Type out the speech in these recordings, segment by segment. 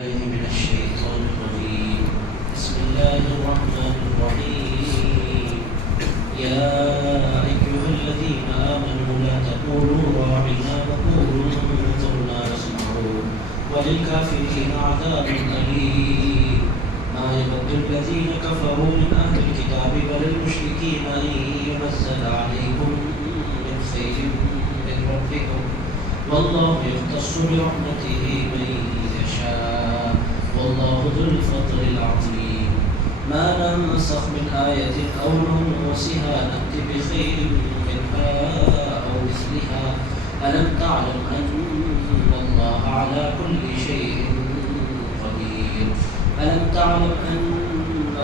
من الشيطان الرجيم. بسم الله الرحمن الرحيم. يا أيها الذين آمنوا لا تقولوا راعنا وقولوا انظرنا واسمعوا وللكافرين عذاب أليم. ما يود الذين كفروا من أهل الكتاب ولا المشركين أن ينزل عليكم من خير من ربكم والله يختص برحمته من يشاء والله ذو الفضل العظيم. ما ننسخ من آية أو ننسها نأت بخير منها أو مثلها ألم تعلم أن الله على كل شيء قدير. ألم تعلم أن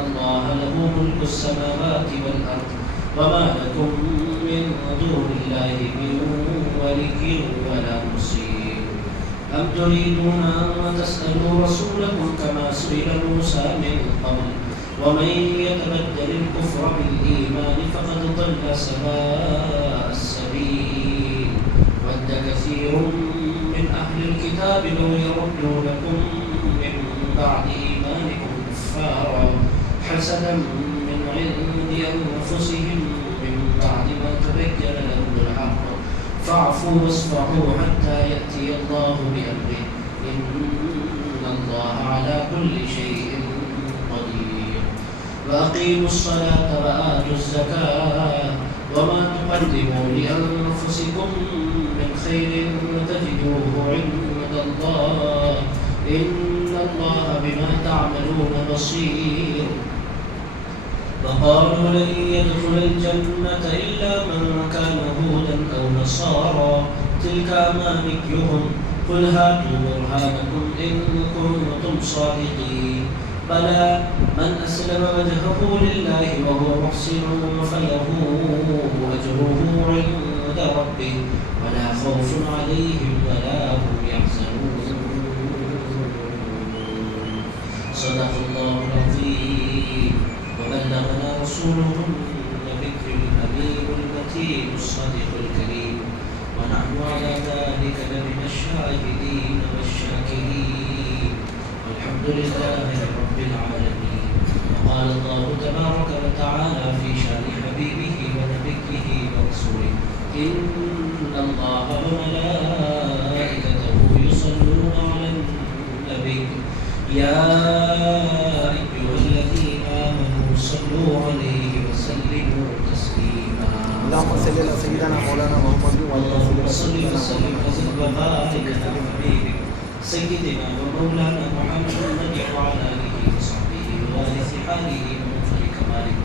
الله له ملك السماوات والأرض وما لكم من دون الله من ولي ولا نصير. أم تريدون أن تسألوا رسولكم كما سئل موسى من قبل ومن يتبدل الكفر بالإيمان فقد ضل سواء السبيل. ود كثير من أهل الكتاب لو يردونكم من بعد إيمانكم كفارا حسدا من عند أنفسهم من بعد ما تبين لهم الحق فاعفوا واصفحوا حتى يأتي الله بأمره إن الله على كل شيء قدير. وأقيموا الصلاة وآتوا الزكاة وما تقدموا لأنفسكم من خير تجدوه عند الله إن الله بما تعملون بصير. وقالوا لن يدخل الجنة إلا من كان هودا أو نصارى تلك أمانيهم قل هاتوا برهانكم إن كنتم صادقين. بلى من أسلم وجهه لله وهو محسن فله أجره عند ربه ولا خوف عليهم ولا هم يحزنون. صدق الله العظيم. وبلغنا رسوله النبي الأمين المتين الصادق الكريم ونحن على ذلك لمن الشاهدين والشاكرين والحمد لله رب العالمين. وقال الله تبارك وتعالى في شأن حبيبه ونبيه ورسوله إن الله وملائكته يصلون على النبي يا أيها الذين آمنوا صلوا عليه وسلموا تسليما. اللهم صل على سيدنا مولانا محمد اللهم صل وسلم وبارك على حبيبك سيدنا ومولانا محمد وعلى آله وصحبه ووارث حاله ومنفر كماله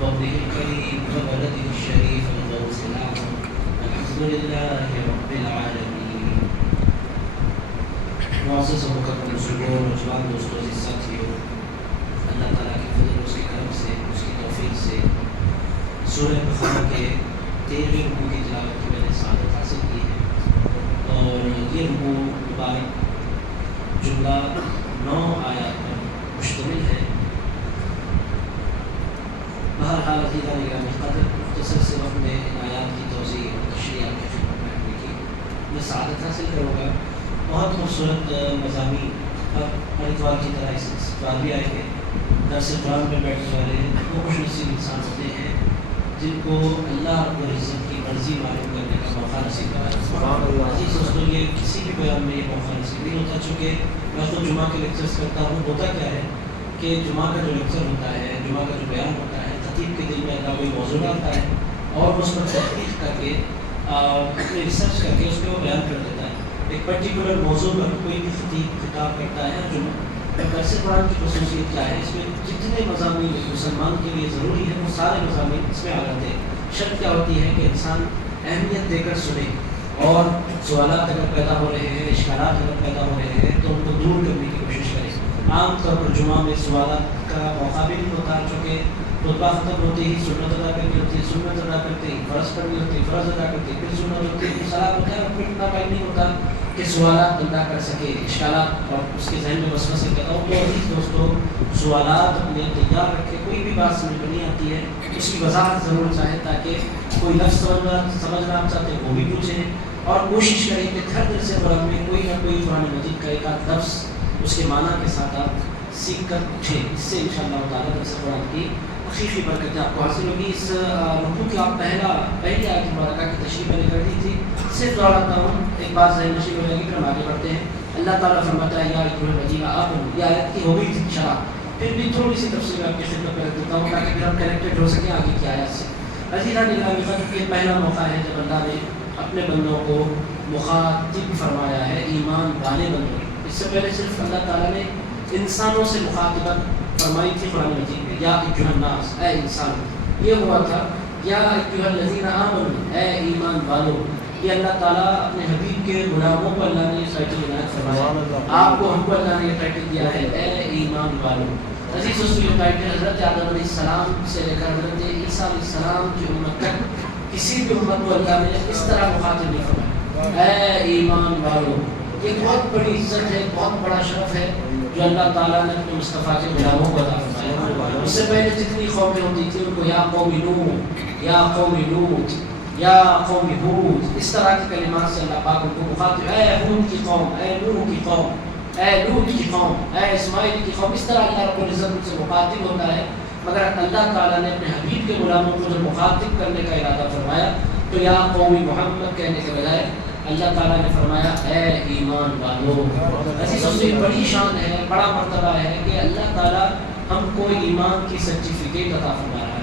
وابنه الكريم وولده الشريف الغوث الأعظم الحمد لله رب العالمين. معزز و مکرم بزرگوں نوجوان دوستوں عزیز ساتھیوں، اللہ تعالیٰ کے فضل اس کے کرم سے اس کی توفیق سے سورہ بقرہ کے 13ویں رکوع کی تلاوت کی میں نے سعادت حاصل کی ہے اور یہ رکوع مبارک جملہ 9 آیات پر مشتمل ہے. بہرحال عزیزان گرامی قدر مختصر سے وقت میں ان آیات کی توضیح اور تشریح آپ کی خدمت میں رکھنے کی میں سعادت حاصل کروں گا. بہت خوبصورت مضامین اب ہر اتوار کی طرح اس اتوار بھی آئے ہیں. درس قرآن میں بیٹھنے والے وہ خوش نصیب انسان ہوتے ہیں جن کو اللہ رب العزت کی مرضی معلوم کرنے کا موقع نصیب کرا ہے. عزیز دوستوں، یہ کسی بھی بیان میں یہ موقع نصیب نہیں ہوتا. چونکہ میں خود جمعہ کے لیکچرز کرتا ہوں. ہوتا کیا ہے کہ جمعہ کا جو لیکچر ہوتا ہے، جمعہ کا جو بیان ہوتا ہے، خطیب کے دل میں اللہ کوئی موضوع ڈالتا ہے اور اس پر تحقیق کر کے اپنے ریسرچ کر کے اس پہ وہ بیان کر دیتا ہے. ایک پرٹیکولر موضوع پر کوئی بھی خطیب خطاب کرتا ہے. جمعہ درس قرآن کی خصوصیت کیا ہے؟ اس میں جتنے مضامین مسلمان کے لیے ضروری ہیں وہ سارے مضامین اس میں آ جاتے ہیں. شرط کیا ہوتی ہے کہ انسان اہمیت دے کر سنے اور سوالات اگر پیدا ہو رہے ہیں، اشکالات اگر پیدا ہو رہے ہیں تو ان کو دور کرنے کی کوشش کریں. عام طور پر جمعہ میں سوالات کا موقع بھی نہیں ہوتا چونکہ خطبہ ختم ہوتے ہی سنت ادا کرنی ہوتی ہے، سنت ادا کرتے ہی فرض پڑھنی ہوتی ہے، فرض ادا کرتے ہی پھر سنت ہوتی ہے، پھر صلاۃ ہوتا ہے اور پھر اتنا ٹائم نہیں ہوتا کہ سوالات بندہ کر سکے، اشکالات اور اس کے ذہن میں وسوسے پیدا ہو. تو عزیز دوستوں، سوالات اپنے تیار رکھے. کوئی بھی بات سمجھ میں نہیں آتی ہے اس کی وضاحت ضرور چاہے تاکہ کوئی لفظ سمجھنا آپ چاہتے ہیں وہ بھی پوچھیں اور کوشش کریں کہ ہر درس قرآن میں کوئی نہ کوئی قرآن مجید کا ایک آدھ لفظ اس کے معنی کے ساتھ آپ سیکھ کر اٹھیں. اس سے انشاءاللہ تعالیٰ درس قرآن کی حقیقی برکتیں آپ کو حاصل ہوگی. اس رکوع کی آپ پہلی آیت مبارکہ کی تشریح میں نے کر دی تھی. صرف دوہراتا ہوں, ایک بات ذہن نشین ہو جائے گی, پھر ہم آگے بڑھتے ہیں. اللہ تعالیٰ فرماتا ہے یا ایھا الذین آمنوا, یہ آیت کی ہو گئی تھی شرح, پھر بھی تھوڑی سی تفصیل آپ کی خدمت میں رکھ دیتا ہوں تاکہ پھر ہم کنیکٹڈ ہو سکیں آگے کی آیات سے. عزیزان گرامی, یہ پہلا موقع ہے جب اللہ نے اپنے بندوں کو مخاطب فرمایا ہے, ایمان والے بندوں. اس سے پہلے صرف اللہ تعالیٰ نے انسانوں سے مخاطبت فرمائی تھی قرآن مجید میں, یا ایھا الناس, اے انسان. یہ ہوا تھا یا ایھا الذین آمنوا, اے ایمان والو. یہ اللہ تعالیٰ اپنے حبیب کے غلاموں کو اللہ نے یہ ٹائٹل عنایت فرمایا. آپ کو, ہم کو اللہ نے یہ ٹائٹل دیا ہے اے ایمان والو. عزیز دوستو, یہ ٹائٹل حضرت آدم علیہ السلام سے لے کر حضرت عیسیٰ علیہ السلام کی امت تک کسی بھی امت کو اللہ نے اس طرح مخاطب نہیں فرمایا, اے ایمان والو. یہ بہت بڑی عزت ہے, بہت بڑا شرف ہے جو اللہ تعالیٰ نے اپنے مصطفیٰ کے غلاموں کو عطا فرمایا. اس سے پہلے جتنی قومیں ہوتی تھیں ان کو یا قوم نوح, یا قوم لوط, یا قوم ہود, اس طرح کے کلمات سے اللہ پاک ان کو مخاطب, اے ہود کی قوم, اے نوح کی قوم, اے لوط کی قوم, اے اسماعیل کی قوم. اس طرح اللہ رب العزت ان سے مخاطب ہوتا ہے. مگر اللہ تعالیٰ نے اپنے حبیب کے غلاموں کو جب مخاطب کرنے کا ارادہ فرمایا تو یا قوم محمد کہنے کے بجائے اللہ تعالیٰ نے فرمایا اے ایمان والو. ایسی سب سے بڑی شان ہے, بڑا مرتبہ ہے کہ اللہ تعالیٰ ہم کو ایمان کی سرٹیفکیٹ عطا فرما رہا ہے.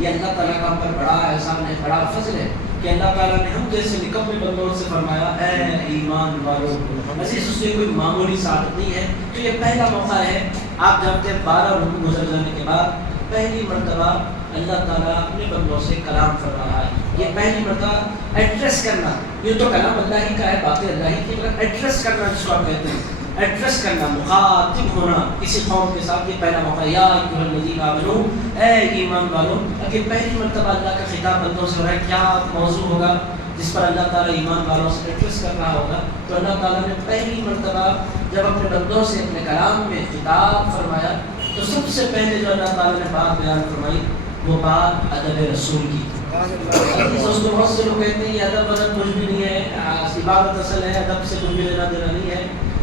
یہ اللہ تعالیٰ کا ہم پر بڑا احسان ہے, بڑا فضل ہے کہ اللہ تعالیٰ نے ہم جیسے نکمے بندوں سے فرمایا اے ایمان والو. عزیز اس سے کوئی معمولی سعادت نہیں ہے. تو یہ پہلا موقع ہے. آپ جانتے ہیں 12 رکوع گزر جانے کے بعد پہلی مرتبہ اللہ تعالیٰ اپنے بندوں سے کلام کر رہا ہے. یہ پہلی مرتبہ ایڈریس کرنا, یہ تو کلام اللہ ہی کا ہے, باتیں اللہ ہی کی, مگر ایڈریس کرنا جس کو آپ کہتے ہیں, ایڈریس کرنا, مخاطب ہونا کسی قوم کے ساتھ, یہ پہلا موقع. یا ایھا الذین آمنوا, اے ایمان والو. اب یہ پہلی مرتبہ اللہ کا خطاب بندوں سے ہو رہا ہے. کیا موضوع ہوگا جس پر اللہ تعالیٰ ایمان والوں سے ایڈریس کر رہا ہوگا؟ تو اللہ تعالیٰ نے پہلی مرتبہ جب اپنے بندوں سے اپنے کلام میں خطاب فرمایا تو سب سے پہلے جو اللہ تعالیٰ نے بات بیان فرمائی وہ بات ادب رسول کی. دوستوں, بہت سے لوگ کہتے ہیں یہ ادب کچھ بھی نہیں ہے, عبادت اصل ہے, ادب سے کچھ بھی لینا دینا نہیں ہے.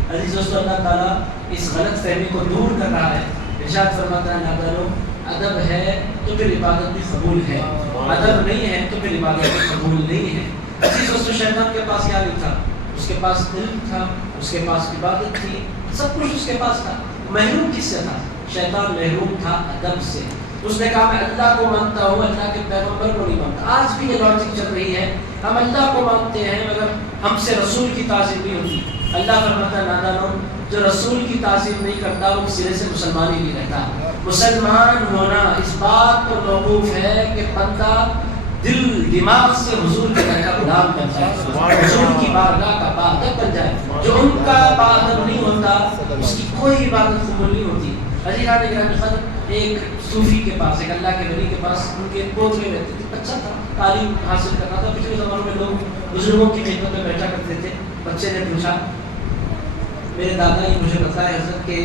عزیز دوستوں, اللہ تعالیٰ اس غلط فہمی کو دور کر رہا ہے. ارشاد فرماتا ہے نادانو, ادب ہے تو پھر عبادت بھی قبول ہے, ادب نہیں ہے تو پھر عبادت بھی قبول نہیں ہے. عزیز دوستوں, شیطان کے پاس کیا نہیں تھا؟ اس کے پاس علم تھا, اس کے پاس عبادت تھی, سب کچھ اس کے پاس تھا. محروم کس سے تھا؟ شیطان محروم تھا ادب سے. اس نے کہا میں اللہ کو مانتا ہوں, اللہ کے پیغمبر کو نہیں مانتا. آج بھی یہ لاجک چل رہی ہے, ہم اللہ کو مانتے ہیں مگر ہم سے رسول کی تعظیم نہیں ہوتی. اللہ فرماتا ہے نادانو, جو رسول کی تعظیم نہیں کرتا وہ سرے سے مسلمان ہی نہیں رہتا. مسلمان ہونا اس بات پر موقوف ہے کہ بندہ دل دماغ سے حضور کے گھر کا غلام بن جائے, حضور کی بارگاہ کا باادب بن جائے. جو ان کا باادب نہیں ہوتا اس کی کوئی عبادت قبول نہیں ہوتی. عزیزان گرامی, ایک صوفی کے پاس, ایک اللہ کے ولی کے پاس ان کے پوترے رہتے تھے. بچہ تھا, تعلیم حاصل کرنا تھا. پچھلے زمانوں میں لوگ بزرگوں کی خدمت میں بیٹھا کرتے تھے. بچے نے پوچھا, میرے دادا یہ مجھے بتایا حضرت کہ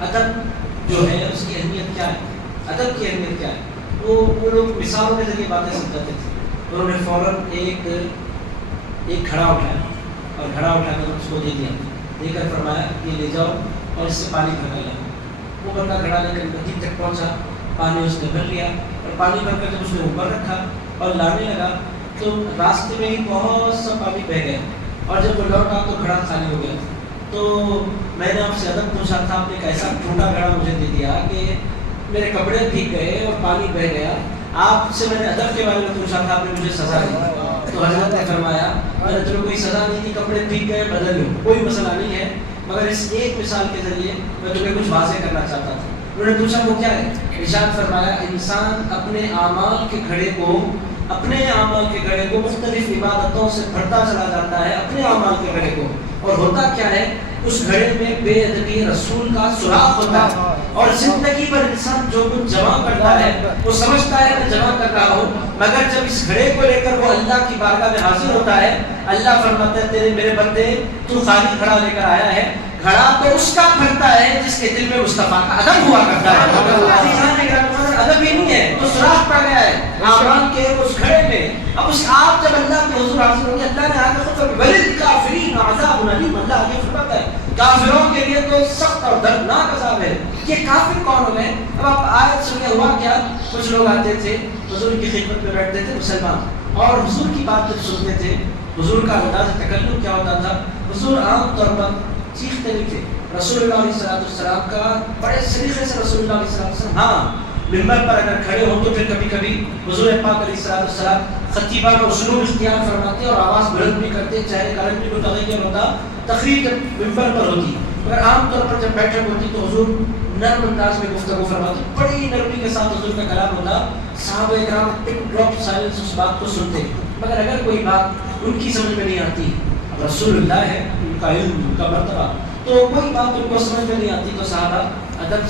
ادب جو ہے اس کی اہمیت کیا ہے, ادب کی اہمیت کیا ہے؟ وہ لوگ مثالوں کے ذریعے باتیں سمجھاتے تھے. انہوں نے فوراً ایک گھڑا اٹھایا اور گھڑا اٹھا کر اس کو دے دیا, دے کر فرمایا یہ لے جاؤ اور اس سے پانی بھر کر لاؤ. وہ بندہ گھڑا لے کر ندی تک پہنچا, پانی اس نے بھر لیا اور پانی بھر کر جب اس نے اوپر رکھا اور لانے لگا تو راستے میں ہی بہت سا پانی بہہ گیا اور جب وہ لوٹا تو گھڑا خالی ہو گیا. تو میں نے آپ سے ادب پوچھا تھا, آپ نے ایک ایسا ٹوٹا گھڑا مجھے دے دیا کہ میرے کپڑے بھیگ گئے اور پانی بہہ گیا. آپ سے میں نے ادب کے بارے میں پوچھا تھا, آپ نے مجھے سزا دی. تو حضرت نے فرمایا چلو کوئی سزا نہیں تھی, کپڑے بھیگ گئے بدل لو, کوئی مسئلہ نہیں ہے, مگر اس ایک مثال کے ذریعے میں تمہیں کچھ واضح کرنا چاہتا تھا. انہوں نے پوچھا وہ کیا ہے؟ ارشاد فرمایا انسان اپنے اعمال کے گھڑے کو مختلف عبادتوں سے بھرتا چلا جاتا ہے, اپنے اعمال کے گھڑے کو. اور ہوتا کیا ہے, اس گھڑے میں بے ادبی رسول کا سراغ ہوتا ہے. اور زندگی پر انسان جو کچھ جمع کرتا ہے وہ سمجھتا ہے میں جمع کر رہا ہوں, مگر جب اس گھڑے کو لے کر وہ اللہ کی بارگاہ میں حاضر ہوتا ہے, اللہ فرماتا ہے تیرے میرے بندے تو خالی گھڑا لے کر آیا ہے. گھڑا تو اس کا بھرتا ہے جس کے دل میں مصطفیٰ کا ادب ہوا کرتا ہے. ادب ہی نہیں ہے تو سراغ پڑ گیا ہے اعمال کے اس گھڑے میں. اب اس آپ جب اللہ کے حضور حاضر ہوں گے, اللہ نے آگے خود وللکافرین عذاب الیم, اللہ آگے فرماتا ہے کافروں کے لیے تو سخت اور دردناک عذاب ہے. یہ کافر کون ہو گئے؟ اب آپ آیت سنیے ہوا کیا. کچھ لوگ آتے تھے حضور کی خدمت میں بیٹھتے تھے مسلمان، اور حضور کی بات جب سنتے تھے، حضور کا انداز تکلم کیا ہوتا تھا، حضور عام طور پر چیختے نہیں تھے. رسول اللہ علیہ السلام کا بڑے سلیقے سے رسول اللہ علیہ السلام ہاں منبر پر اگر کھڑے ہوں تو پھر کبھی کبھی حضور پاک علیہ السلام خطیبانہ اسلوب اختیار فرماتے اور آواز بلند بھی کرتے، چہرے کا رنگ بھی متغیر ہوتا، تقریر جب منبر پر ہوتی. مگر عام طور پر جب بیٹھک ہوتی تو حضور نرم انداز میں گفتگو فرماتے، بڑی نرمی کے ساتھ حضور کا کلام ہوتا. صحابہ کرام پن ڈراپ سائلنس اس بات کو سنتے. مگر اگر کوئی بات ان کی سمجھ میں نہیں آتی، اب رسول اللہ ہے، ان کا علم، ان کا مرتبہ، تو کوئی بات ان کو سمجھ میں نہیں آتی تو صحابہ ادب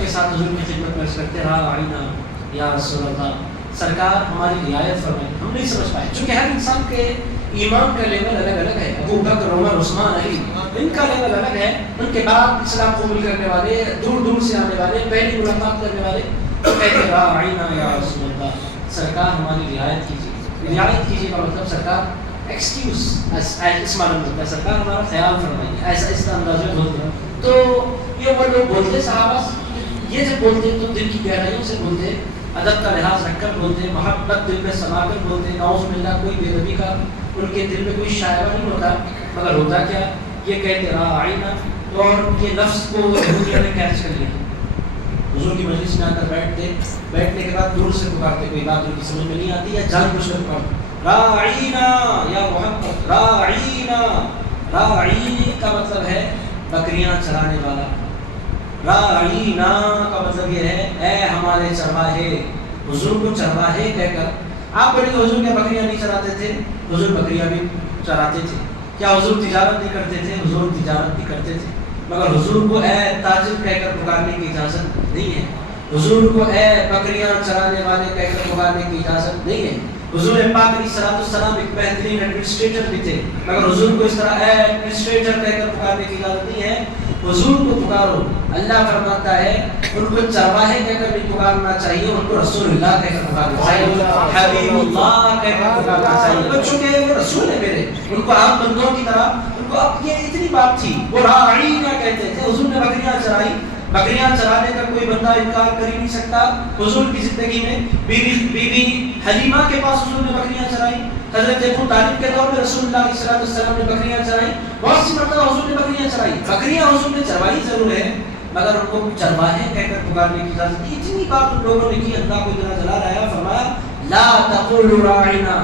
کے ساتھ حضور کی خدمت میں کرتے رہا، آئینہ یا رسول اللہ سرکار ہماری رعایت فرمائیں. ہم نہیں سمجھ پائے، چونکہ ہر انسان کے ایمان کا لیول الگ الگ ہے. ابو بکر، عمر، عثمان، علی، ان کا لیول الگ ہے. ان کے بعد اسلام قبول کرنے والے، دور دور سے آنے والے، پہلی ملاقات کرنے والے کہتے رہا، آئینہ یا رسول اللہ سرکار ہماری رعایت کیجیے. رعایت کیجیے کا مطلب سرکار ایکسکیوز اس معنی میں ہوتا ہے، سرکار ہمارا خیال فرمائیے، ایسا اس کا انداز میں بولتے ہیں. تو یہ وہ لوگ بولتے صحابہ یہ جب بولتے تو دل کی گہرائیوں سے بولتے، ادب کا لحاظ رکھ کر بولتے، محبت دل میں سما کر بولتے. نعوذ باللہ کوئی بے ادبی کا ان کے دل میں کوئی شائبہ نہیں ہوتا. مگر ہوتا کیا، یہ کہتے رہا آئینہ، اور یہ لفظ کو دنیا نے کیچ کر لیا. حضور کی مجلس میں آ کر بیٹھنے کے بعد دور سے پکارتے، کوئی بات ان کی سمجھ میں نہیں آتی یا جان بوجھ کر پکارتے، راعینا یا محمد، راعینا. راعی کا مطلب ہے بکریاں چرانے والا. راعینا کا مطلب یہ ہے اے ہمارے چرواہے. حضور کو چرواہے کہہ کر آپ بڑے حضور کے بکریاں نہیں چراتے تھے، حضور بکریاں بھی چراتے تھے. کیا حضور تجارت نہیں کرتے تھے؟ حضور تجارت بھی کرتے تھے. مگر حضور کو اے تاجر کہہ کر پکارنے کی اجازت نہیں ہے. حضور کو اے بکریاں چرانے والے کہہ کر پکارنے کی اجازت نہیں ہے. حضور پاک علیہ السلام ایک بہترین ایڈمنسٹریٹر بھی تھے، مگر حضور کو اس طرح اے ایڈمنسٹریٹر کہہ کر پکارنے کی اجازت نہیں ہے. حضور کو پکارو، اللہ فرماتا ہے ان کو چرواہے کہہ کر نہیں پکارنا چاہیے، ان کو رسول اللہ کہہ کر پکارنا چاہیے، حبیب اللہ کہہ کر پکارنا چاہیے. چونکہ وہ رسول ہے میرے، ان کو عام بندوں کی طرح ان کو اب یہ اتنی بات تھی. وہ راعینا کہتے تھے. حضور نے بکریاں چرائی، بکریاں چرانے کا کوئی بندہ انکار کر ہی نہیں سکتا. حضور کی زندگی میں بی بی حلیمہ کے پاس حضور نے بکریاں چرائی. حضرت ابو طالب کے دور میں رسول اللہ علیہ السلام نے بکریاں چرائی. بہت سی مرتبہ حضور نے بکریاں چرائی. بکریاں حضور نے چروائی ضرور ہے، مگر ان کو چرواہے کہہ کر پکارنے کی اجازت نہیں. اتنی بات ان لوگوں نے کی، اللہ کو اتنا جلال آیا، فرمایا لا تقولوا راعنا.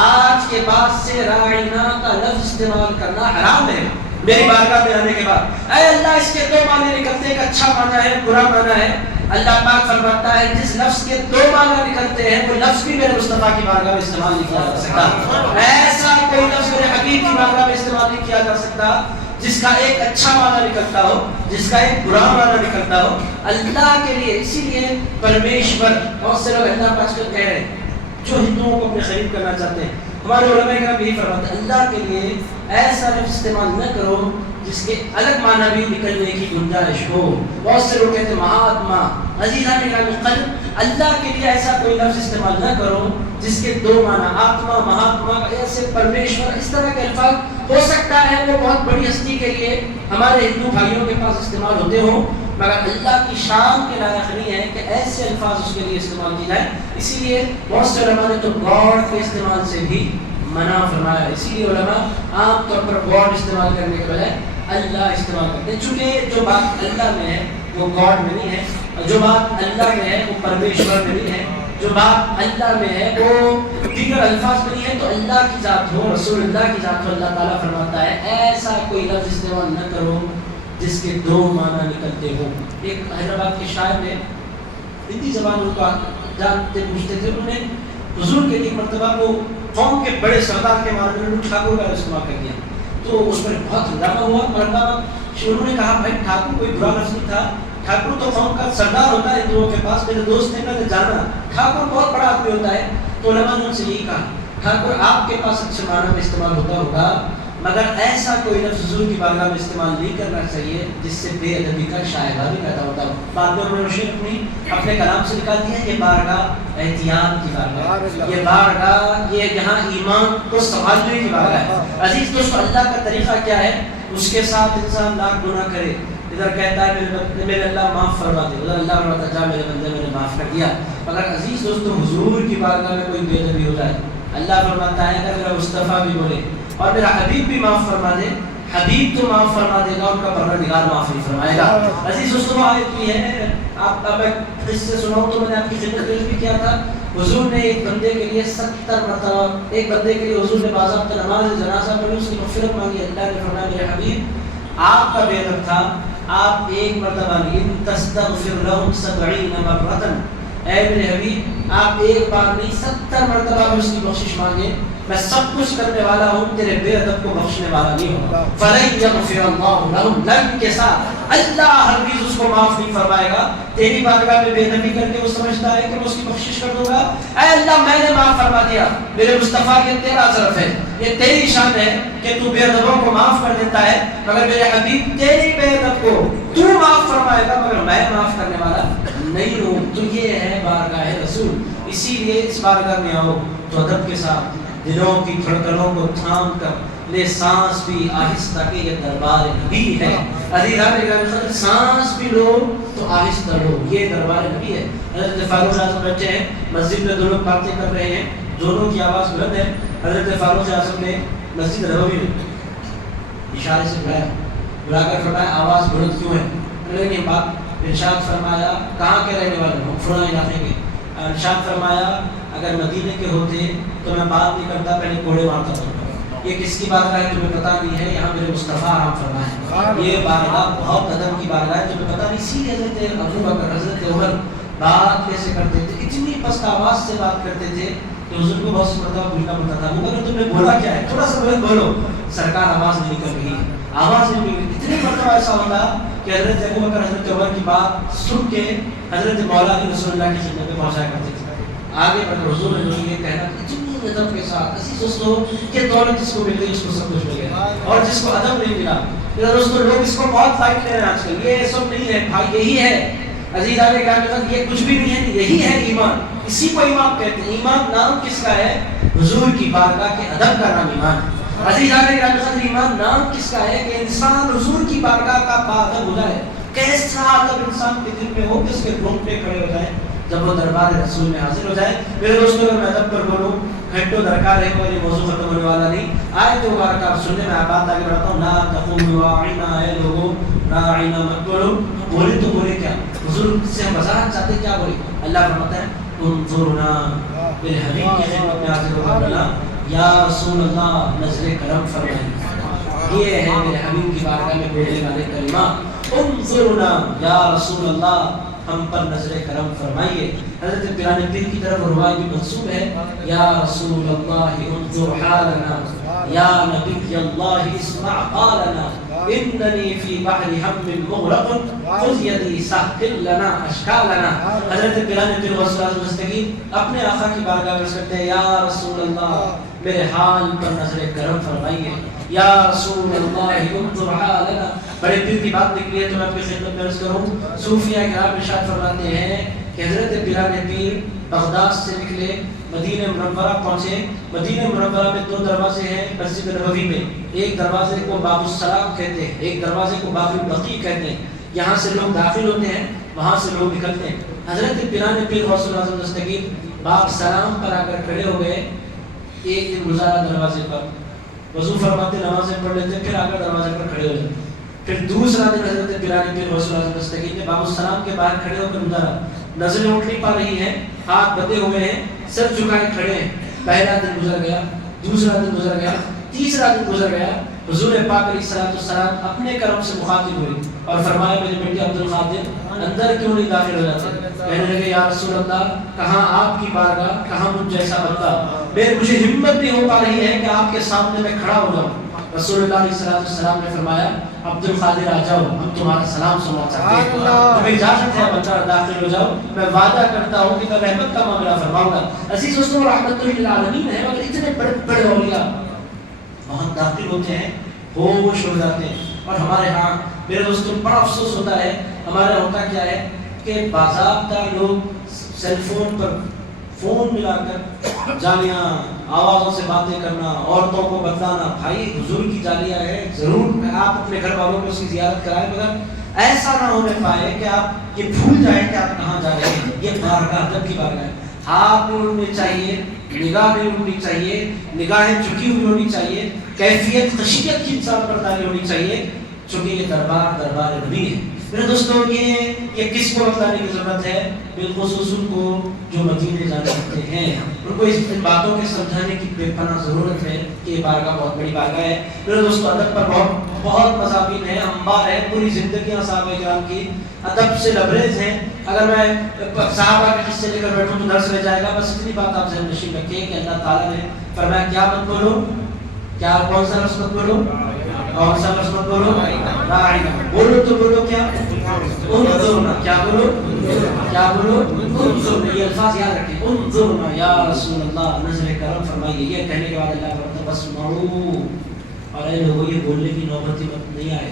آج کے بعد سے راعنا کا لفظ استعمال کرنا حرام ہے میری بارگاہ میں آنے کے بعد. اے اللہ اس کے دو معنی نکلتے، ایک اچھا معنی ہے، برا معنی ہے. اللہ پاک فرماتا ہے جس لفظ کے دو معنی نکلتے ہیں وہ لفظ بھی میرے مصطفیٰ کی بارگاہ میں استعمال نہیں کیا جا سکتا. ایسا کوئی لفظ میرے حبیب کی بارگاہ میں استعمال نہیں کیا جا سکتا جس کا ایک اچھا معنی نکلتا ہو، جس کا ایک برا معنی نکلتا ہو اللہ کے لیے. اسی لیے پرمیشور، بہت سے لوگ اللہ پاک کر کہہ رہے ہیں جو ہندوؤں کو اپنے قریب کرنا چاہتے ہیں. ہمارے علماء کرام یہی فرماتے ہیں اللہ کے لیے ایسا لفظ استعمال نہ کرو جس کے الگ معنی بھی نکلنے کی گنجائش ہو. بہت سے لوگ کہتے ہیں مہاتما. عزیزان قلب، اللہ کے لیے ایسا کوئی لفظ استعمال نہ کرو جس کے دو معنی، آتما، مہاتما، ایسے پرمیشور، اس طرح کے الفاظ ہو سکتا ہے وہ بہت بڑی ہستی کے لیے ہمارے ہندو بھائیوں کے پاس استعمال ہوتے ہوں، مگر اللہ کی شان کے لائق نہیں ہے کہ ایسے الفاظ اس کے لیے استعمال کی جائے. اسی لیے بہت سے علماء نے تو گاڈ کے استعمال سے بھی منع فرمایا. اسی لیے علماء عام طور پر گاڈ استعمال کرنے کے بجائے اللہ استعمال کرتے ہیں، چونکہ جو بات اللہ میں ہے وہ گاڈ میں نہیں ہے، جو بات اللہ میں ہے وہ پرمیشور میں نہیں ہے، جو بات اللہ میں ہے وہ دیگر الفاظ میں نہیں ہے. تو اللہ کی ذات ہو، رسول اللہ کی ذات ہو، اللہ تعالیٰ فرماتا ہے ایسا کوئی لفظ استعمال نہ کرو جس کے دو معنی نکلتے ہوں. ایک حیدرآباد کے شاعر نے ہندی زبان ان کو جانتے پوچھتے تھے، انہوں نے حضور کے ایک مرتبہ کو قوم کے بڑے سردار کے معنی میں ٹھاکر کا استعمال کر دیا. تو اس پر بہت ہنگامہ ہوا. انہوں نے کہا بھائی ٹھاکر کوئی برا لفظ نہیں تھا، ٹھاکر تو قوم کا سردار ہوتا ہے ہندوؤں کے پاس. میرے دوست نے کہا جانا ٹھاکر بہت بڑا آدمی ہوتا ہے. تو علماء نے ان سے یہی کہا ٹھاکر آپ کے پاس اچھے معنی میں استعمال ہوتا ہوگا، مگر ایسا کوئی لفظ حضور کی بارگاہ میں استعمال نہیں کرنا چاہیے جس سے بے ادبی کا شائبہ بھی پیدا ہوتا ہو. بعد میں انہوں نے اپنے کلام سے نکال دیا یہ بارگاہ احتیاط کی بارگاہ، یہ بارگاہ یہ یہاں ایمان کو سنبھالنے کی بارگاہ ہے. عزیز دوستو اللہ کا طریقہ کیا ہے؟ اس کے ساتھ انسان لاکھ گناہ کرے، ادھر کہتا ہے میرے اللہ معاف فرما دے، ادھر اللہ فرماتا جا میرے بندے میں نے معاف کر دیا۔ مگر عزیز دوستو حضور کی بارگاہ میں کوئی بے ادبی ہو جائے، اللہ فرماتا ہے اگر میرا مصطفیٰ بھی بولے اور میرا حبیب بھی معاف فرما دے، حبیب تو معاف فرما دے گا، ان کا پروردگار معاف نہیں فرمائے گا۔ عزیز دوستو آیت یہ ہے، آپ اب ایک قصے سناؤں تو میں نے آپ کی خدمت میں بھی کیا تھا، حضور نے ایک بندے کے لیے 70 مرتبہ، ایک بندے کے لیے حضور نے باضابطہ نماز جنازہ پڑھی، اس کی مغفرت مانگی، اللہ نے فرمایا میرے حبیب آپ کا بے ادب تھا، آپ ایک مرتبہ نہیں، تستغفر لهم 70 مرۃ، اے میرے حبیب آپ ایک بار نہیں 70 مرتبہ اس کی بخشش مانگے، میں سب کچھ کرنے والا ہوں، تیرے بے ادب کو بخشنے والا نہیں ہوں۔ فَلَن يَغْفِرَ اللَّهُ لَهُمْ، لن کے ساتھ اللہ ہرگز اس کو معاف نہیں فرمائے گا۔ تیری بارگاہ میں بے ادبی کر کے وہ سمجھتا ہے کہ میں اس کی بخشش کر دوں گا، اے اللہ میں نے معاف فرما دیا، میرے مصطفیٰ یہ تیرا ظرف ہے، یہ تیری شان ہے کہ تو بے ادبوں کو معاف کر دیتا ہے، مگر میرے حبیب تیری بے ادب کو تو معاف فرمائے گا، مگر میں معاف کرنے والا نہیں ہوں۔ تو یہ ہے بارگاہ رسول، اسی لیے اس بارگاہ میں آؤ تو ادب کے ساتھ، دلوں کی دھڑکنوں کو تھام کر لے سانس بھی آہستہ، کہ یہ دربار نبی ہے۔ عزیزان گرامی سانس بھی لو تو آہستہ لو، یہ دربار نبی ہے۔ حضرت فاروق اعظم بیٹھے ہیں مسجد میں، دونوں باتیں کر رہے ہیں، دونوں کی آواز بلند ہے۔ حضرت فاروق اعظم نے مسجد نبوی میں اشارے سے بلا کر فرمایا آواز بلند کیوں ہے؟ انہوں نے یہ بات ارشاد فرمایا کہاں کے رہنے والے ہوں؟ فلاں علاقے کے۔ ارشاد فرمایا اگر مدینے کے ہوتے تو میں بات نہیں کرتا، پہلے کوڑے مارتا تھا۔ یہ کس کی بارگاہ ہے تمہیں پتہ نہیں ہے، یہاں میرے مصطفیٰ آرام فرمائے، یہ بارگاہ بہت ادب کی بارگاہ ہے، تمہیں پتہ نہیں۔ سی حضرت ابو بکر حضرت عمر بات کیسے کرتے تھے، اتنی پست آواز سے بات کرتے تھے کہ حضور کو بہت سی مرتبہ پوچھنا پڑتا تھا، ابو بکر تم نے بولا کیا ہے، تھوڑا سا بلند بولو، سرکار آواز نہیں کر رہی، آواز نہیں نکل رہی۔ اتنی مرتبہ ایسا ہوتا کہ حضرت ابو بکر حضرت عمر کی بات سن کے حضرت مولا علی رسول اللہ کی خدمت میں پہنچایا کرتے تھے۔ آگے بڑھ حضور نے یہ کہنا اتنی ادب کے ساتھ، عزیز دوستو کہ دولت جس کو مل گئی اس کو سب کچھ مل گیا، اور جس کو ادب نہیں ملا، دوستو لوگ اس کو بہت لائک لے رہے ہیں آج کل، یہ سب نہیں ہے بھائی، یہی ہے عزیز آنے کا مطلب، یہ کچھ بھی نہیں ہے، یہی ہے ایمان، اسی کو ایمان کہتے ہیں۔ ایمان نام کس کا ہے؟ حضور کی بارگاہ کے ادب کا نام ایمان ہے۔ عزیز آنے کا مطلب ایمان نام کس کا ہے؟ کہ انسان حضور کی بارگاہ کا باادب ہو جائے۔ کیسا ادب انسان کے دل میں ہو کہ اس کے رونگٹے کھڑے ہو جائیں جب وہ دربار رسول میں حاضر ہو جائے۔ میرے دوستوں اگر میں ادب پر بولوں گھنٹوں درکار ہے، کوئی موضوع ختم ہونے والا نہیں۔ آئے تو مبارک آپ سننے میں بات آگے بڑھاتا ہوں۔ لا تقولوا راعنا، اے لوگوں راعنا مت بولو، بولے تو بولے کیا؟ حضور سے ہم وضاحت چاہتے ہیں، کیا بولے؟ اللہ فرماتا ہے انظرنا، میرے حبیب کی خدمت میں حاضر ہو کر بولا یا رسول اللہ نظر کرم فرمائیں۔ یہ ہے میرے حبیب کی بارگاہ میں بولنے والے کلمات، انظرنا یا رسول اللہ، ہم پر نظر کرم فرمائیے۔ حضرت پیران پیر کی طرف روایت بھی منسوب ہے یا رسول اللہ انظر حالنا، یا نبی اللہ اسمع قالنا، اننی فی بحر ہم مغرق خذ یدی سہل لنا اشکالنا۔ حضرت پیران پیر غوث اعظم دستگیر اپنے آقا کی بارگاہ میں کرتے ہیں یا رسول اللہ میرے حال پر نظر کرم فرمائیے، یا رسول اللہ انظر حالنا۔ بڑے دل کی بات نکلی ہے تو میں آپ کی خدمت میں عرض کروں، صوفیاء کرام ارشاد فرماتے ہیں کہ حضرت پیران پیر بغداد سے نکلے، مدینہ منورہ پہنچے۔ مدینہ منورہ میں دو دروازے ہیں مسجد نبوی میں، ایک دروازے کو باب السلام کہتے ہیں، ایک دروازے کو باب البقیع کہتے ہیں۔ یہاں سے لوگ داخل ہوتے ہیں، وہاں سے لوگ نکلتے ہیں۔ حضرت پیران پیر غوث اعظم دستگیر باب سلام پر آ کر کھڑے ہو گئے۔ ایک دن گزارا دروازے پر، وضو فرماتے نمازیں پڑھ لیتے، پھر آ کر دروازے پر کھڑے ہو جاتے۔ پھر دوسرا دن حضرت پیران پیر غوث اعظم دستگیر نے باب السلام کے باہر کھڑے ہو کر گزارا، نظریں اٹھ نہیں پا رہی ہیں، ہاتھ بندھے ہوئے ہیں، سر جھکائے کھڑے ہیں۔ پہلا دن گزر گیا، دوسرا دن گزر گیا، تیسرا دن گزر گیا۔ حضور پاک علیہ السلام اپنے کرم سے مخاطب ہوئے اور فرمایا میرے بیٹے عبد القادر اندر کیوں نہیں داخل ہو جاتے؟ کہنے لگے یا رسول اللہ کہاں آپ کی بارگاہ، کہاں مجھ جیسا بندہ، مجھے ہمت نہیں ہو پا رہی ہے کہ آپ کے سامنے میں کھڑا ہو جاؤں۔ رسول اللہ علیہ السلام نے فرمایا عبد القادر آ جاؤ، ہم تمہارا سلام سننا چاہتے ہیں، تمہیں اجازت ہے بچہ داخل ہو جاؤ، میں وعدہ کرتا ہوں کہ میں رحمت کا معاملہ فرماؤں گا۔ عزیز دوستو رحمت للعالمین ہے، مگر اتنے بڑے بڑے اولیاء وہاں داخل ہوتے ہیں، ہوش ہو جاتے ہیں۔ اور ہمارے ہاں میرے دوستوں بڑا افسوس ہوتا ہے، ہمارے ہوتا کیا ہے کہ باضابطہ لوگ سیل فون پر فون ملا کر جامعہ آوازوں سے باتیں کرنا، عورتوں کو بتلانا. بھائی حضور کی جالیہ ہے، ضرور آپ اپنے گھر والوں کو اس کی زیارت کرائیں، مگر ایسا نہ ہونے پائے کہ آپ یہ بھول جائیں کہ آپ کہاں جا رہے ہیں. یہ بارگاہ ادب کی بارگاہ ہے. ہاتھ نہیں اڑنے چاہیے، نگاہ نہیں اڑنی چاہیے، نگاہیں جھکی ہوئی ہونی چاہیے، کیفیت خشیت کی انسان پر تاری ہونی چاہیے، چونکہ یہ دربار نبی ہے. میرے دوستوں یہ کس کو بتانے کی ضرورت ہے؟ بالخصوص ان کو جو مدینے جانے والے ہیں، ان کو ان باتوں کے سمجھانے کی بے پناہ ضرورت ہے کہ یہ بارگاہ بہت بڑی بارگاہ ہے. میرے دوستوں ادب پر بہت مضامین ہیں، انبار ہے، پوری زندگیاں صحابہ کرام کی ادب سے لبریز ہیں. اگر میں صحابہ کے قصے لے کر بیٹھوں تو درس رہ جائے گا. بس اتنی بات آپ ذہن نشین رکھیں کہ اللہ تعالیٰ نے فرمایا کیا مت بولو، کیا کون سا لفظ مت بولو، کون سا لفظ مت بولو، راعینا. بولو تو بولو کیا، انظرنا. کیا بولو، کیا بولو، انظرنا. یہ الفاظ یاد رکھیں، انظرنا یا رسول اللہ، نظر کرم فرمائیے. یہ کہنے کے بعد اللہ فرماتا واسمعوا، اور اے لوگوں یہ بولنے کی نوبت مت نہیں آئے.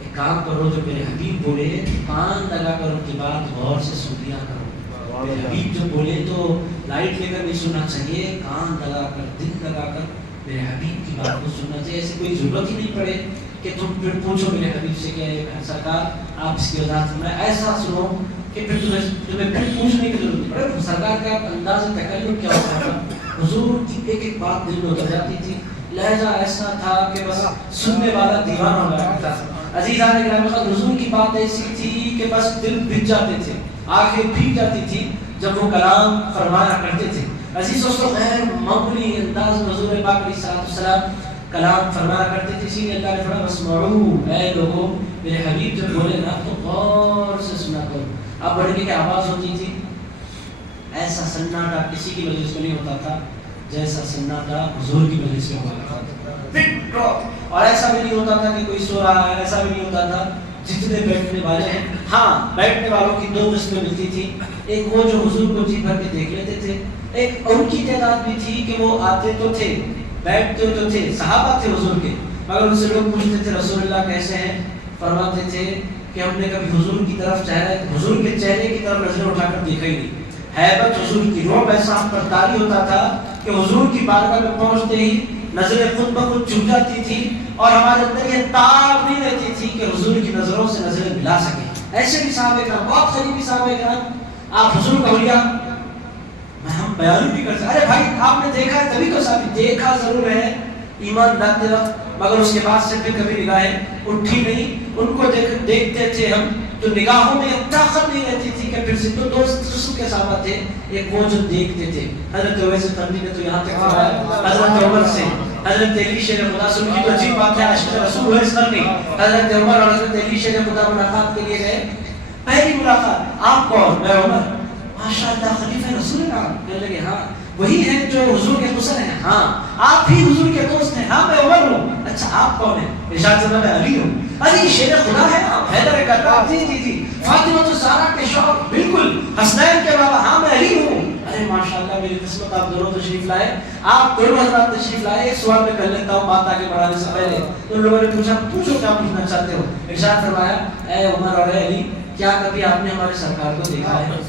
ایک کام کرو جو میرے حبیب بولے، کان لگا کر ان کی بات غور سے سن لیا کرو. میرے حبیب جو بولے تو لائٹ لے کر نہیں سننا چاہیے، کان لگا کر دل لگا کر میرے حبیب کی بات کو سننا چاہیے. ایسی کوئی ضرورت ہی نہیں پڑے کہ تم پھر پوچھو میرے حبیب سے کہ سرکار آپ اس کی وضاحت میں ایسا سنو کہ پھر تمہیں پھر پوچھنے کی ضرورت نہیں پڑے. سرکار کا انداز تکلم کیا ہوتا تھا، حضور کی ایک ایک بات دل میں اتر جاتی تھی. لہجہ ایسا تھا کہ بس سننے والا دیوانہ ہو جاتا تھا. عزیزان گرامی، حضور کی بات ایسی تھی کہ بس دل بھیگ جاتے تھے، آنکھیں بھیگ جاتی تھی جب وہ کلام فرمایا کرتے تھے. عزیز دوستو، غیر معمولی انداز میں حضور پاک علیہ السلام کلام فرمایا کرتے تھے. اسی لیے اللہ نے فرمایا واسمعوا، اے لوگوں میرے حبیب جب بولے نا تو غور سے سنا کرو. اب بڑھنے کی آواز ہوتی تھی، ایسا سناٹا کسی کی مجلس میں نہیں ہوتا تھا جیسا سناٹا حضور کی مجلس میں ہوا کرتا تھا. اور ایسا بھی نہیں ہوتا تھا کہ کوئی سو رہا ہے، ایسا بھی نہیں ہوتا تھا. جتنے بیٹھنے والے ہیں، ہاں بیٹھنے والوں کی دو قسمیں ملتی تھی. ایک وہ جو حضور کو جی بھر کے دیکھ لیتے تھے، ایک ان کی تعداد بھی تھی کہ وہ آتے تو تھے، بیٹھتے تو تھے، صحابہ تھے حضور کے، مگر ان سے لوگ پوچھتے تھے رسول اللہ کیسے ہیں؟ فرماتے تھے کہ ہم نے کبھی حضور کی طرف حضور کے چہرے کی طرف نظر اٹھا کر دیکھا ہی نہیں. ہیبت حضور کی، رعب ایسا ہم پر طاری ہوتا تھا کہ حضور کی بارگاہ میں پہنچتے ہی نظریں خود بخود جھک جاتی تھی اور ہمارے اندر یہ تاب نہیں رہتی تھی کہ حضور کی نظروں سے نظریں ملا سکیں. ایسے بھی صحابہ کرام، بہت قریبی صحابہ کرام، آپ حضور کا حلیہ ہم بیان بھی کر سکتے. ارے بھائی آپ نے دیکھا ہے تبھی تو صاحب دیکھا ضرور ہے ایمان لاتے وقت، مگر اس کے بعد سے پھر کبھی نگاہیں اٹھی نہیں. ان کو دیکھتے تھے ہم تو نگاہوں میں طاقت نہیں رہتی تھی کہ پھر سے تو دوست قسم کے صحابہ تھے. ایک وہ جو دیکھتے تھے، حضرت اویس قرنی نے تو یہاں تک فرمایا حضرت عمر سے، حضرت علی شیر خدا، سن کی تو عجیب بات ہے، عاشق رسول اویس قرنی حضرت عمر اور حضرت علی شیر خدا ملاقات کے لیے گئے. پہلی ملاقات، آپ کون؟ میں عمر. ماشاءاللہ خلیفہ رسول اللہ. کہنے لگے ہاں وہی ہیں جو حضور کے خسر ہیں. ہاں آپ ہی حضور کے دوست ہیں. ہاں میں عمر ہوں. اچھا آپ کون ہیں؟ ارشاد فرمایا میں علی ہوں. علی شیر خدا ہے، آپ حیدر کربلا. جی جی جی. فاطمہ الزہرا کے شوہر، بالکل. حسنین کے بابا. ہاں میں علی ہوں. ارے ماشاءاللہ میری قسمت، آپ دونوں تشریف لائے. آپ دونوں حضرات تشریف لائے. ایک سوال میں کر لیتا ہوں بات آگے بڑھانے سے پہلے. ان لوگوں نے پوچھا پوچھو کیا پوچھنا چاہتے ہو؟ ارشاد فرمایا اے عمر اور اے علی، کیا کبھی آپ نے ہمارے سرکار کو دیکھا ہے؟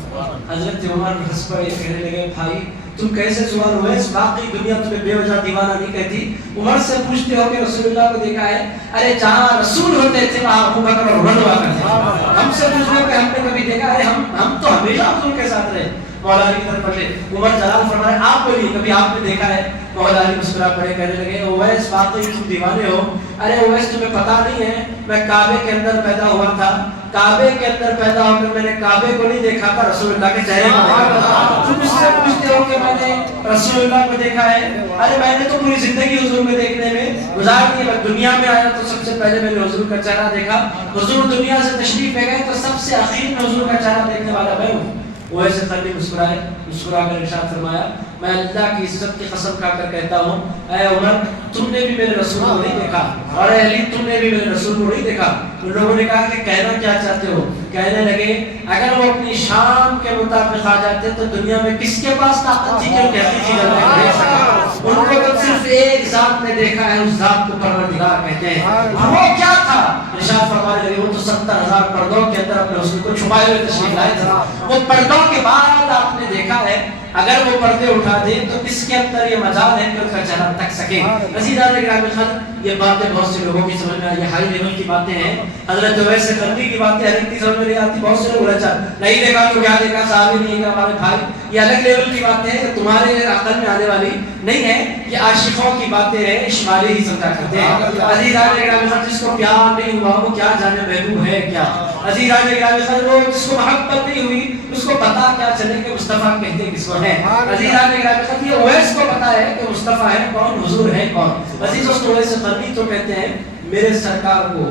حضرت عمر ہنس پڑے، کہنے لگے بھائی تم کیسے سوال ہوئے؟ واقعی دنیا تمہیں بے وجہ دیوانہ نہیں کہتی. عمر سے پوچھتے ہو کہ رسول اللہ کو دیکھا ہے؟ ارے جہاں رسول ہوتے تھے وہاں ابو بکر اور عمر ہوا کرتے تھے. ہم سے پوچھو کہ ہم نے کبھی دیکھا ہے؟ ہم تو ہمیشہ حضور کے ساتھ رہے. مولا علی کی طرف پڑھے. عمر جلال فرمائے آپ بولیے کبھی آپ نے دیکھا ہے؟ مولا علی مسکرا پڑے، کہنے لگے اویس واقعی تم دیوانے ہو. ارے اویس تمہیں پتا نہیں ہے میں کعبے کے اندر پیدا ہوا تھا. کعبے کے اندر پیدا ہو کر میں نے کعبے کو نہیں دیکھا تھا، رسول اللہ کے چہرے کو دیکھا تھا. تم اس سے پوچھتے ہو کہ میں نے رسول اللہ کو دیکھا ہے؟ ارے میں نے تو پوری زندگی حضور میں دیکھنے میں گزار دی. میں دنیا میں آیا تو سب سے پہلے میں نے حضور کا چہرہ دیکھا. حضور دنیا سے تشریف لے گئے تو سب سے اخیر میں حضور کا چہرہ دیکھنے والا میں ہوں. وہ ایسے قلبی مسکرائے، مسکرا کر ارشاد فرمایا میں اللہ کی عزت کی قسم کھا کر کہتا ہوں اے عمر تم نے بھی میرے رسول کو نہیں دیکھا، اور اے علی تم نے بھی میرے رسول کو نہیں دیکھا. ان لوگوں نے کہا کہ کہنا کیا چاہتے ہو؟ کہنے لگے اگر وہ اپنی شان کے مطابق آ جاتے تو دنیا میں کس کے پاس طاقت تھی کہ حقیقی جلوے کو دیکھ سکے؟ ان کو تو صرف ایک ذات نے دیکھا ہے، اس ذات کو پروردگار کہتے ہیں. وہ کیا تھا؟ ارشاد ارشاد فرمانے لگے وہ تو 70,000 پردوں کے اندر اپنے حسن کو چھپائے ہوئے تشریف لائے تھے. وہ پردوں کے بعد آپ نے دیکھا ہے اگر وہ پردے اٹھا دیں تو اس کے اندر یہ مجال ہے کہ ان کا چہرہ تک سکے. عزیزان گرامی خاطر یہ باتیں بہت سے لوگوں کی سمجھ میں آئی, یہ ہائی لیول کی باتیں ہیں. حضرت اویس قرنی کی باتیں ہر ایک کی سمجھ میں نہیں آتی. بہت سے لوگ اچھا نہیں دیکھا تو کیا دیکھا, صحابی نہیں ہے ہمارے بھائی, یہ الگ لیول کی باتیں ہیں کہ تمہارے عقل میں آنے والی نہیں ہے. یہ عاشقوں کی باتیں ہیں, شمالی ہی سمجھا کرتے ہیں. عزیزان گرامی خاطر جس کو پیار نہیں ہوا وہ کیا جانے محبوب ہے کیا. عزیزان گرامی خاطر وہ جس کو محبت نہیں ہوئی اس کو پتا کیا چلے کہ مصطفیٰ کہتے کس کو ہے. عزیزان گرامی خاطر یہ اویس کو پتا ہے کہ مصطفیٰ ہے کون, حضور ہے کون. عزیز دوستو اویس قرنی تو کہتے ہیں میرے سرکار کو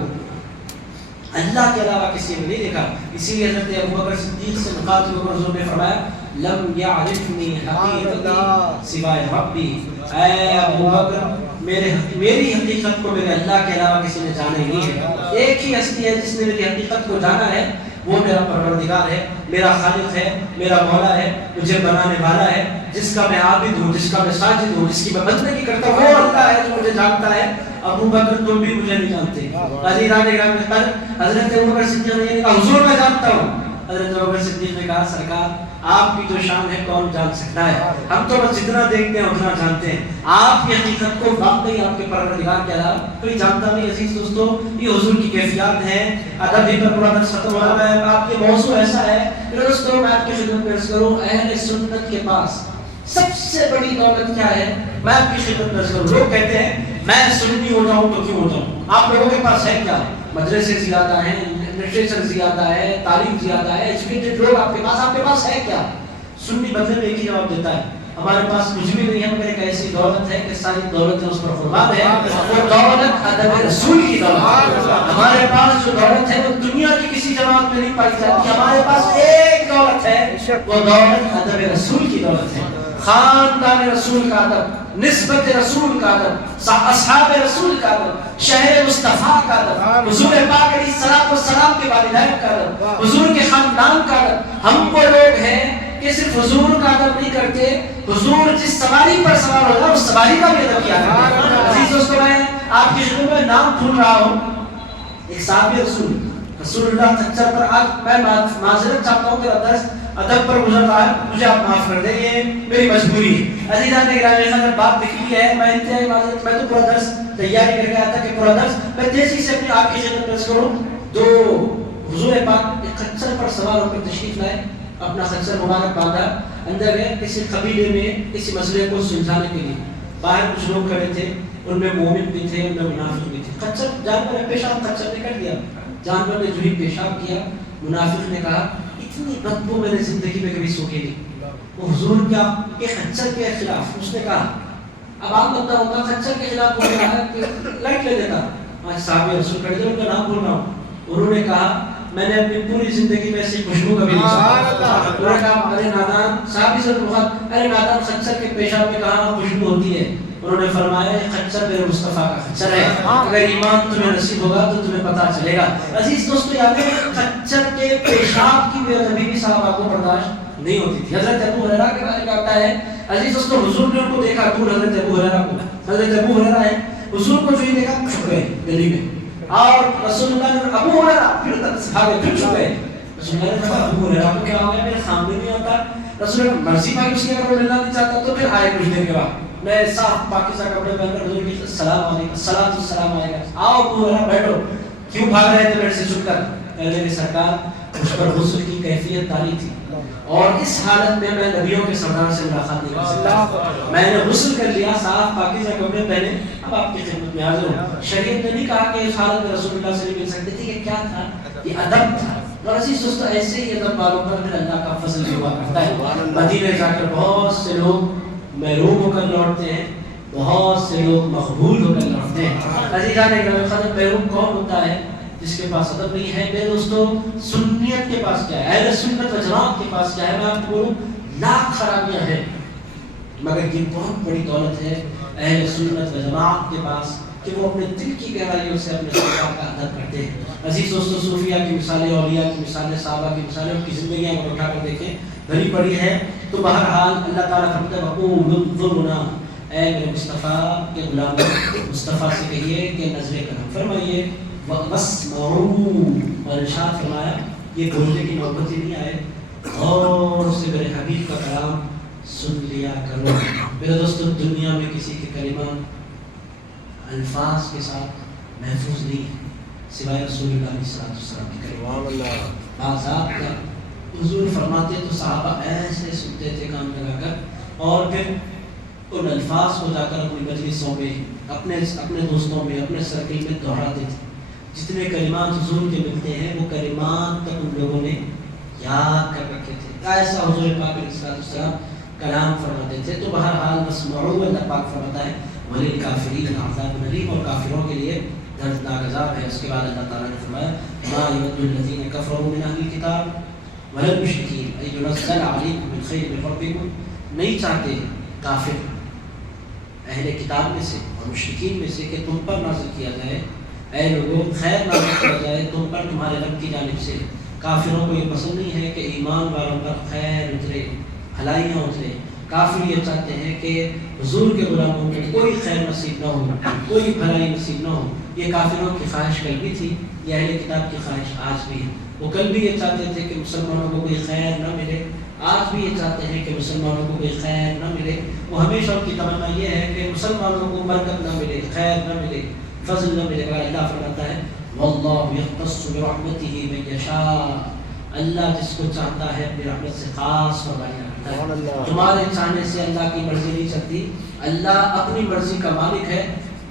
اللہ کے علاوہ کسی نے نہیں دیکھا. اسی لیے حضرت ابوبکر صدیق سے مخاطب ہو کر حضور نے فرمایا لم یعرفنی حقیقتی سوائے ربی. اے ابوبکر میری حقیقت کو میرے اللہ کے علاوہ کسی نے جانا ہی نہیں ہے. ایک ہی ہستی ہے جس نے میری حقیقت کو جانا ہے, وہ میرا پروردگار ہے, میرا خالق ہے, میرا مولا ہے, مجھے بنانے والا ہے, جس کا میں عابد ہوں, جس کا میں ساجد ہوں, جس کی میں بندگی کرتا ہوں, وہ اللہ ہے جو مجھے جانتا ہے. ابو بکر تم بھی مجھے نہیں جانتے. عزیزان گرامی حضرت ابوبکر صدیق نے کہا حضور میں جانتا ہوں. حضرت ابوبکر صدیق نے کہا سرکار آپ کی جو شان ہے کون جان سکتا ہے, ہم تو بس جتنا دیکھتے ہیں اتنا جانتے ہیں, آپ کی حقیقت کو واقعی آپ کے پروردگار کے علاوہ کوئی جانتا نہیں. عزیز دوستو یہ حضور کی کیفیات ہیں. ادب ہی پر پورا درس ختم ہو رہا ہے. آپ کے موضوع ایسا ہے کہ دوستو میں آپ کی خدمت میں عرض کروں اہل سنت کے پاس سب سے بڑی دولت کیا ہے, میں آپ کی خدمت میں عرض کروں. لوگ کہتے ہیں میں سنی ہو جاؤں تو کیوں ہو جاؤں, آپ لوگوں کے پاس ہے کیا, مدرسے زیادہ ہیں, لٹریچر زیادہ ہے, تعلیم زیادہ ہے, ایجوکیٹڈ لوگ آپ کے پاس ہے کیا. سنی بدلے میں ایک ہی جواب دیتا ہے ہمارے پاس کچھ بھی نہیں ہے مگر ایک ایسی دولت ہے کہ ساری دولت اس پر قربان ہے. وہ دولت ادب رسول کی دولت. ہمارے پاس جو دولت ہے وہ دنیا کی کسی جماعت میں نہیں پائی جاتی. ہمارے پاس ایک دولت ہے, وہ دولت ادب رسول کی دولت ہے. خاندان رسول کا ادب, نسبت رسول کا ادب, اصحاب رسول کا ادب, شہر مصطفیٰ کا ادب, حضور پاک علیہ الصلوۃ والسلام کے والدین کا ادب, حضور کے خاندان کا ادب. ہم وہ لوگ ہیں کہ صرف حضور کا ادب نہیں کرتے, حضور جس سواری پر سوار ہوگا اس سواری کا بھی ادب کیا کرتے ہیں. عزیز دوستو میں آپ کی خدمت میں نام بھول رہا ہوں ایک صحابی رسول اللہ خچر پر. آج میں معذرت چاہتا ہوں کہ درس ادب پر گزر رہا ہے, مجھے آپ معاف کر دیں, یہ میری مجبوری ہے. عزیزان گرامی خاطر بات نکلی ہے, میں انتہائی معذرت, میں تو پورا درس تیاری کر کے آیا تھا کہ پورا درس میں تیزی سے اپنی آپ کی خدمت پیش کروں. دو حضور پاک ایک خچر پر سوار ہو کر تشریف لائے, اپنا خچر مبارک باندھا, اندر گئے کسی قبیلے میں کسی مسئلے کو سلجھانے کے لیے. باہر کچھ لوگ کھڑے تھے, ان میں مومن بھی تھے, ان میں منافق بھی تھے. خچر جانور نے پیشاب خچر نے کر دیا, جانور نے جو ہی پیشاب کیا, منافق نے کہا اتنی بدبو میں نے زندگی میں کبھی سوکھی نہیں. وہ حضور کیا کہ خچر کے خلاف اس نے کہا, اب آپ بندہ ہوتا خچر کے خلاف بول رہا ہے کہ لائٹ لے دیتا. آج صحابہ رسول کھڑے تھے, ان کا نام بول رہا ہوں, انہوں نے کہا میں نے اپنی پوری زندگی میں ایسی خوشبو کبھی نہیں سنا. انہوں نے کہا ارے نادان, صحابی سے بخار, ارے نادان خچر کے پیشاب میں کہاں خوشبو ہوتی ہے. انہوں نے فرمایا خچر میرے مصطفیٰ کا خچر ہے, اگر ایمان تمہیں نصیب ہوگا تو تمہیں پتہ چلے گا. عزیز دوستو یاد ہے خچر کے پیشاب کی بے ادبی بھی صحابہ کو برداشت نہیں ہوتی تھی. حضرت ابو ہریرہ کے بارے میں آتا ہے عزیز دوستو حضور نے ان کو دیکھا دور, حضرت ابو ہریرہ کو, حضرت ابو ہریرہ ہے, حضور کو جو ہی دیکھا چھپ گئے گلی میں, اور رسول اللہ نے ابو ہریرہ پھر صحابہ پھر چھپ گئے. رسول اللہ نے کہا ابو ہریرہ کو کیا ہو گیا, میرے سامنے نہیں آتا. رسول اللہ مرضی بھائی اس کی اگر وہ ملنا نہیں چاہتا تو پھر آئے کچھ دیر کے بعد, میں صاف پاکیزہ کپڑے پہن کر حضور کی السلام علیکم الصلوۃ والسلام علیکم, آؤ ابو ہریرہ بیٹھو, کیوں بھاگ رہے تھے میرے سے چھپ کر. پہلے کی سرکار اس پر غسل کی کیفیت تاری تھی, اور اس حالت میں میں نبیوں کے سردار سے ملاقات نہیں کر سکتا. میں نے غسل کر لیا, صاف پاکیزہ کپڑے پہنے, اب آپ کی خدمت میں حاضر ہوں. شریعت نے نہیں کہا کہ اس حالت میں رسول اللہ سے نہیں مل سکتے تھے. یہ کیا تھا, یہ ادب تھا. اور عزیز دوستو ایسے ہی ادب والوں پر پھر اللہ کا فضل بھی ہوا کرتا ہے. مدینے جا کر بہت سے لوگ محروم ہو کر لوٹتے ہیں, بہت سے لوگ مقبول ہو کر لوٹتے ہیں. عزیزان گرامی خاطر محروم کون ہوتا ہے, جس کے پاس ادب نہیں ہے. میرے دوستو سنیت کے پاس کیا ہے, اہل سنت و جماعت کے پاس کیا ہے, میں آپ کو لاکھ خرابیاں ہیں مگر یہ بہت بڑی دولت ہے اہل سنت و جماعت کے پاس کہ وہ اپنے دل کی گہرائیوں سے اپنے سرکار کا ادب کرتے ہیں. عزیز دوستو صوفیاء کی مثالیں, اولیاء کی مثالیں, صحابہ کی مثالیں, ان کی زندگیاں کو اٹھا کر دیکھیں, بھری پڑی ہے. تو بہرحال اللہ تعالیٰ فرماتے ہیں وقول انظرنا, اے میرے مصطفیٰ کے غلام, مصطفیٰ سے کہیے کہ نظر کرم فرمائیے وَاسْمَعُوا، اور ارشاد فرمایا یہ بولنے کی نوبت ہی نہیں آئے، غور سے میرے حبیب کا کلام سن لیا کرو۔ میرے دوستو، دنیا میں کسی کے کلمات الفاظ کے ساتھ محفوظ نہیں ہے سوائے رسول اللہ علیہ السلام کے کلمات۔ آزاد کا حضور فرماتے تو صحابہ ایسے سنتے تھے کان لگا کر، اور پھر ان الفاظ کو جا کر اپنی مجلسوں میں، اپنے دوستوں میں، اپنے سرکل میں دہراتے تھے۔ جتنے کلمات حضور کے ملتے ہیں وہ کلمات تک ان لوگوں نے یاد کر رکھے تھے۔ ایسا حضور پاک علیہ السلام کلام فرماتے تھے۔ تو بہرحال وَاسْمَعُوا، اللہ پاک فرماتا ہے وَلِلْكَافِرِينَ عَذَابٌ أَلِيمٌ، اور کافروں کے لیے دردناک عذاب ہے۔ اس کے بعد اللہ تعالیٰ نے فرمایا مَا يَوَدُّ الَّذِينَ كَفَرُوا مِنْ أَهْلِ الْكِتَابِ وَلَا الْمُشْرِكِينَ أَن يُنَزَّلَ عَلَيْكُم مِّن خَيْرٍ مِّن رَّبِّكُم، نہیں چاہتے کافر اہل کتاب میں سے اور مشرکین میں سے کہ تم پر نازل کیا جائے، اے لوگوں خیر نازل کیا جائے تم پر تمہارے رب کی جانب سے۔ کافروں کو یہ پسند نہیں ہے کہ ایمان والوں پر خیر اترے، بھلائیاں اترے۔ کافر یہ چاہتے ہیں کہ حضور کے غلاموں کو کوئی خیر نصیب نہ ہو، کوئی بھلائی نصیب نہ ہو۔ یہ کافروں کی خواہش کل بھی تھی، یہ اہل کتاب کی خواہش آج بھی ہے۔ وہ کل بھی یہ چاہتے تھے کہ مسلمانوں کو کوئی خیر نہ ملے، آج بھی یہ چاہتے ہیں کہ مسلمانوں کو کوئی خیر نہ ملے۔ وہ ہمیشہ ان کی تمنا یہ ہے کہ مسلمانوں کو برکت نہ ملے، خیر نہ ملے، فضل نہ ملے۔ مگر اللہ فرماتا ہے واللہ یختص برحمتہ من یشاء، اللہ جس کو چاہتا ہے اپنی رحمت سے خاص فرمایا کرتا ہے۔ تمہارے چاہنے سے اللہ کی مرضی نہیں چلتی، اللہ اپنی مرضی کا مالک ہے،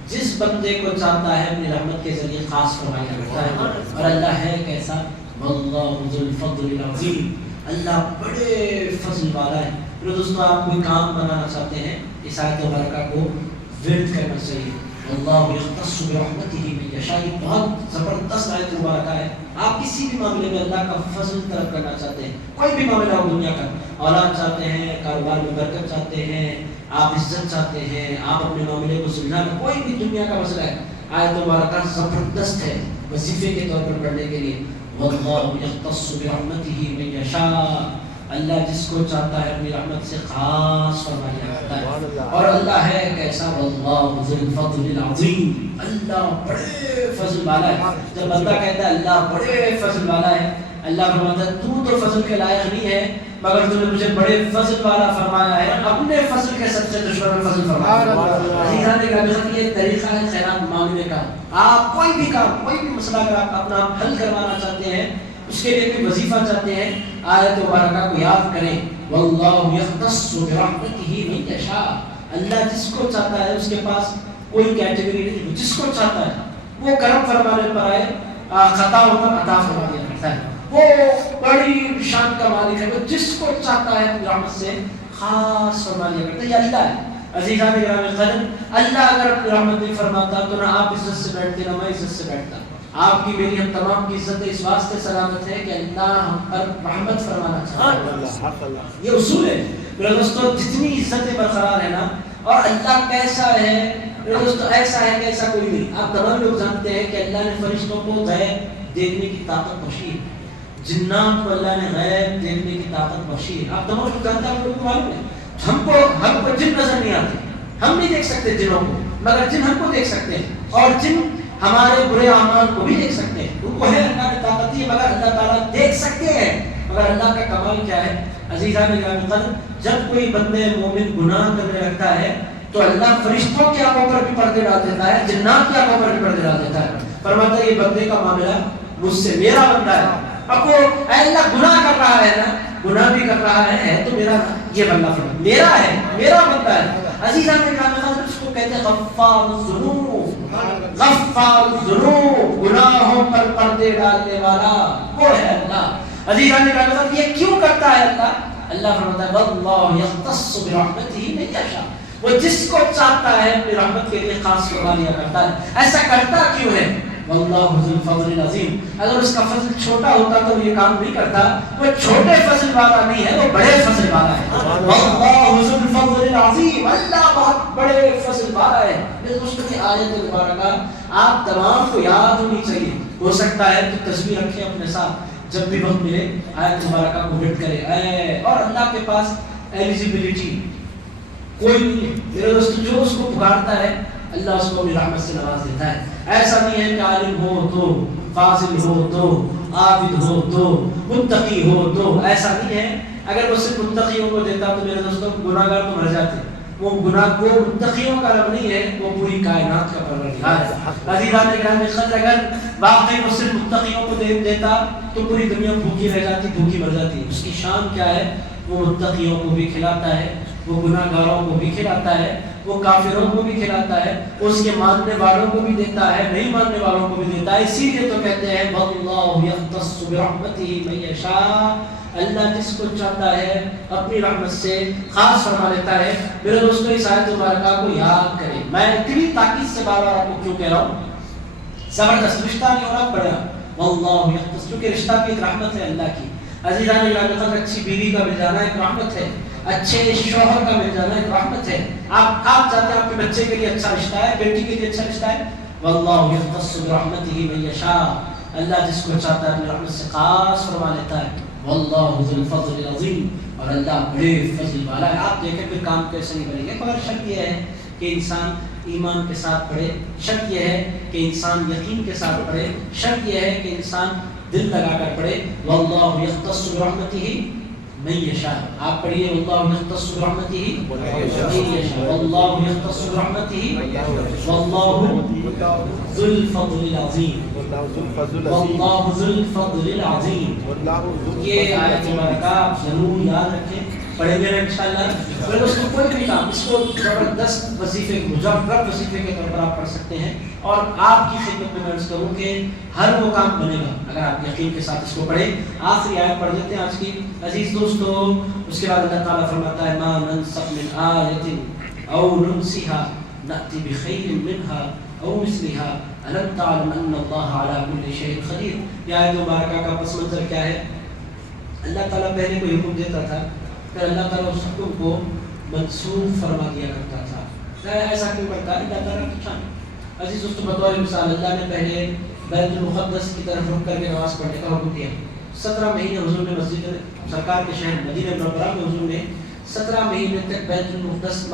جس بندے کو چاہتا ہے اپنی رحمت کے ذریعے خاص فرمایا کرتا ہے۔ اور اللہ ہے کیسا، واللہ ذو الفضل العظیم، اللہ بڑے فضل والا ہے۔ میرے دوستو، آپ کوئی کام بنانا چاہتے ہیں، اس آیت مبارکہ کو ورد کرنا چاہیے۔ اللہ یختص برحمتہ من یشاء، بہت زبردست آیت مبارکہ ہے۔ آپ کسی بھی معاملے میں اللہ کا فضل طلب کرنا چاہتے ہیں، کوئی بھی معاملہ ہو دنیا کا، اولاد چاہتے ہیں، کاروبار میں برکت چاہتے ہیں، آپ عزت چاہتے ہیں، آپ اپنے معاملے کو سلجھانا، کوئی بھی دنیا کا مسئلہ ہے، آیت مبارکہ زبردست ہے وظیفے کے طور پر پڑھنے کے لیے۔ واللہ یختص برحمتہ من یشاء، اللہ جس کو چاہتا ہے اپنی رحمت سے خاص فرمایا کرتا ہے۔ اور اللہ ہے کیسا، واللہ ذو الفضل العظیم، اللہ بڑے فضل والا ہے۔ جب بندہ کہتا ہے اللہ بڑے فضل والا ہے، اللہ فرماتا ہے تو فضل کے لائق نہیں ہے، مگر تو نے مجھے بڑے فضل والا فرمایا ہے، اپنے فضل کے سب سے دشمن میں فضل فرمایا۔ عزیزان گرامی، یہ طریقہ ہے خیرات مانگنے کا۔ آپ کوئی بھی کام، کوئی بھی مسئلہ اگر آپ اپنا حل کروانا چاہتے ہیں، اس کے لیے کوئی وظیفہ چاہتے ہیں، آیت مبارکہ کو یاد کریں، واللہ یختص برحمتہ من یشاء، اللہ جس کو چاہتا ہے، اس کے پاس کوئی کیٹیگری نہیں، جس کو چاہتا ہے وہ کرم فرمانے پر آئے، خطاؤں پر عطا فرما دیا کرتا ہے۔ وہ بڑی شان کا مالک ہے، وہ جس کو چاہتا ہے اپنی رحمت سے خاص فرما دیا کرتا ہے۔ یہ اللہ ہے۔ عزیزان گرامی قدر، اللہ اگر اپنی رحمت نہیں فرماتا تو نہ آپ عزت سے بیٹھتے، نہ میں عزت سے بیٹھتا۔ آپ کی میری ہم تمام کی عزت اس واسطے سلامت ہے کہ اللہ ہم پر رحمت فرمانا چاہتا ہے۔ یہ اصول ہے میرے دوستو، جتنی عزتیں برقرار ہے نا، اور اللہ کیسا ہے میرے دوستو، ایسا ہے کہ ایسا کوئی نہیں۔ آپ تمام لوگ جانتے ہیں کہ اللہ نے فرشتوں کو غیب دیکھنے کی طاقت بخشی ہے، جنات کو اللہ نے غیب دیکھنے کی طاقت بخشی ہے۔ آپ تمام لوگ جانتے ہیں، آپ لوگوں کو معلوم ہے، ہم کو جن نظر نہیں آتے، ہم نہیں دیکھ سکتے جنوں کو، مگر جن ہم کو دیکھ سکتے ہیں، اور جن ہمارے برے اعمال کو بھی دیکھ سکتے ہیں۔ ان کو ہے اللہ نے طاقت دی، مگر اللہ تعالیٰ دیکھ سکتے ہیں۔ مگر اللہ کا کمال کیا ہے عزیزان گرامی قدر، جب کوئی بندے مومن گناہ کرنے لگتا ہے تو اللہ فرشتوں کی آنکھوں پر بھی پردے ڈال دیتا ہے، جنات کی آنکھوں پر بھی پردے ڈال دیتا ہے۔ فرماتا ہے یہ بندے کا معاملہ مجھ سے، میرا بندہ ہے۔ اب وہ اے اللہ گناہ کر رہا ہے نا، گناہ بھی کر رہا ہے تو میرا یہ بندہ فرماتا میرا ہے، میرا بندہ ہے۔ عزیزان گرامی قدر، اس کو کہتے ہیں غفار الذنوب، غفار الذنوب، گناہوں پر پردے ڈالنے والا وہ ہے اللہ۔ عزیزان گرامی قدر، یہ کیوں کرتا ہے اللہ؟ اللہ فرماتا ہے واللہ یختص برحمتہ من یشاء، وہ جس کو چاہتا ہے اپنی رحمت کے لیے خاص فرما لیا کرتا ہے۔ ایسا کرتا کیوں ہے؟ واللہ ذو الفضل العظیم، اگر اس کا فضل چھوٹا ہوتا تو یہ کام نہیں کرتا۔ وہ چھوٹے فضل والا نہیں ہے، وہ بڑے فضل والا ہے۔ واللہ ذو الفضل العظیم، اللہ بہت بڑے فضل والا ہے۔ میرے دوستوں کی آیت مبارکہ آپ تمام کو یاد ہونی چاہیے۔ ہو سکتا ہے تو تسبیح رکھیں اپنے ساتھ، جب بھی وقت ملے آیت مبارکہ کو ہٹ کرے۔ اور اللہ کے پاس ایلیجیبلٹی کوئی نہیں ہے میرے دوستو، جو اس کو پکارتا ہے اللہ اس کو اپنی رحمت سے نواز دیتا ہے. ایسا نہیں ہے کہ عالم ہو تو، فاضل ہو تو، عابد ہو تو، متقی ہو تو، ایسا نہیں ہے. اگر وہ صرف متقیوں کو دیتا تو میرے دوستوں گناہ گار تو مر جاتے. وہ گناہ کو متقیوں کا رب نہیں ہے، وہ پوری کائنات کا پروردگار ہے. عزیزان اکرام قدر اگر واقعی وہ صرف متقیوں کو دیتا تو پوری دنیا بھوکی رہ جاتی، بھوکی مر جاتی. اس کی شان کیا ہے؟ وہ متقیوں کو بھی کھلاتا ہے، وہ گناہ گاروں کو بھی کھلاتا ہے، وہ کافروں کو بھی کھلاتا ہے، اس کے ماننے والوں کو بھی دیتا ہے، نہیں ماننے والوں کو بھی دیتا ہے. اسی لیے تو کہتے ہیں وَاللَّهُ يَخْتَصُّ بِرَحْمَتِهِ مَن يَشَاءُ. اللہ جس کو چاہتا ہے اپنی رحمت سے خاص فرما لیتا ہے. میرے دوستو اس آیت مبارکہ کو یاد کریں. میں اتنی تاکید سے بار بار آپ کو کیوں کہہ رہا ہوں؟ زبردست رشتہ نہیں ہونا پڑا. واللہ یختص، کیونکہ رشتہ بھی ایک رحمت ہے اللہ کی. عزیزان اکرام اچھی بیوی کا مل جانا ایک رحمت ہے، اچھے شوہر کا مل جانا ایک رحمت ہے. آپ چاہتے ہیں آپ کے بچے کے لیے اچھا رشتہ ہے، بیٹی کے لیے اچھا رشتہ ہے. واللہ یختص برحمتہ من یشاء. اللہ جس کو چاہتا ہے اپنی رحمت سے خاص فرما لیتا ہے. واللہ ذو الفضل العظیم، اور اللہ بڑے فضل والا ہے. آپ دیکھیں پھر کام کیسے نہیں بنے گے. مگر شرط یہ ہے کہ انسان ایمان کے ساتھ پڑھے، شرط یہ ہے کہ انسان یقین کے ساتھ پڑھے، شرط یہ ہے کہ انسان دل لگا کر پڑھے. واللہ یختص برحمتہ من یشاء. آپ پڑھیے واللہ یختص برحمتہ من یشاء. واللہ یختص برحمتہ واللہ ذو الفضل العظیم. واللہ ذو الفضل العظیم. یہ آیت مبارکہ آپ ضرور یاد رکھیں، پڑھیں گے انشاءاللہ. پھر اس کو کوئی بھی کام، اس کو زبردست وظیفے، مجرد وظیفے کے طور پر آپ پڑھ سکتے ہیں. اور آپ کی خدمت میں عرض کروں کہ ہر وہ کام بنے گا اگر آپ یقین کے ساتھ اس کو پڑھیں. آخری آیت پڑھ دیتے ہیں آج کی عزیز دوستو. اس کے بعد اللہ تعالیٰ فرماتا ہے ما ننسخ من آیت او ننسها نأتی بخیر منها او مثلها الم تعلم ان اللہ علی کل شیء قدیر. یہ آیت مبارکہ کا پس منظر کیا ہے؟ اللہ تعالیٰ پہلے کوئی حکم دیتا تھا، پھر اللہ تعالیٰ اس حکم کو منسوخ فرما دیا کرتا تھا. ایسا کیوں کرتا ہے اللہ تعالیٰ کی شان. عزیز دوستو بطور مثال اللہ نے پہلے بیت المقدس کی طرف رک کر کے نماز پڑھنے کا حکم دیا. 17 مہینے حضور نے مسجد سرکار کے شہر مدینہ منورہ میں حضور نے 17 مہینے تک بیت المقدس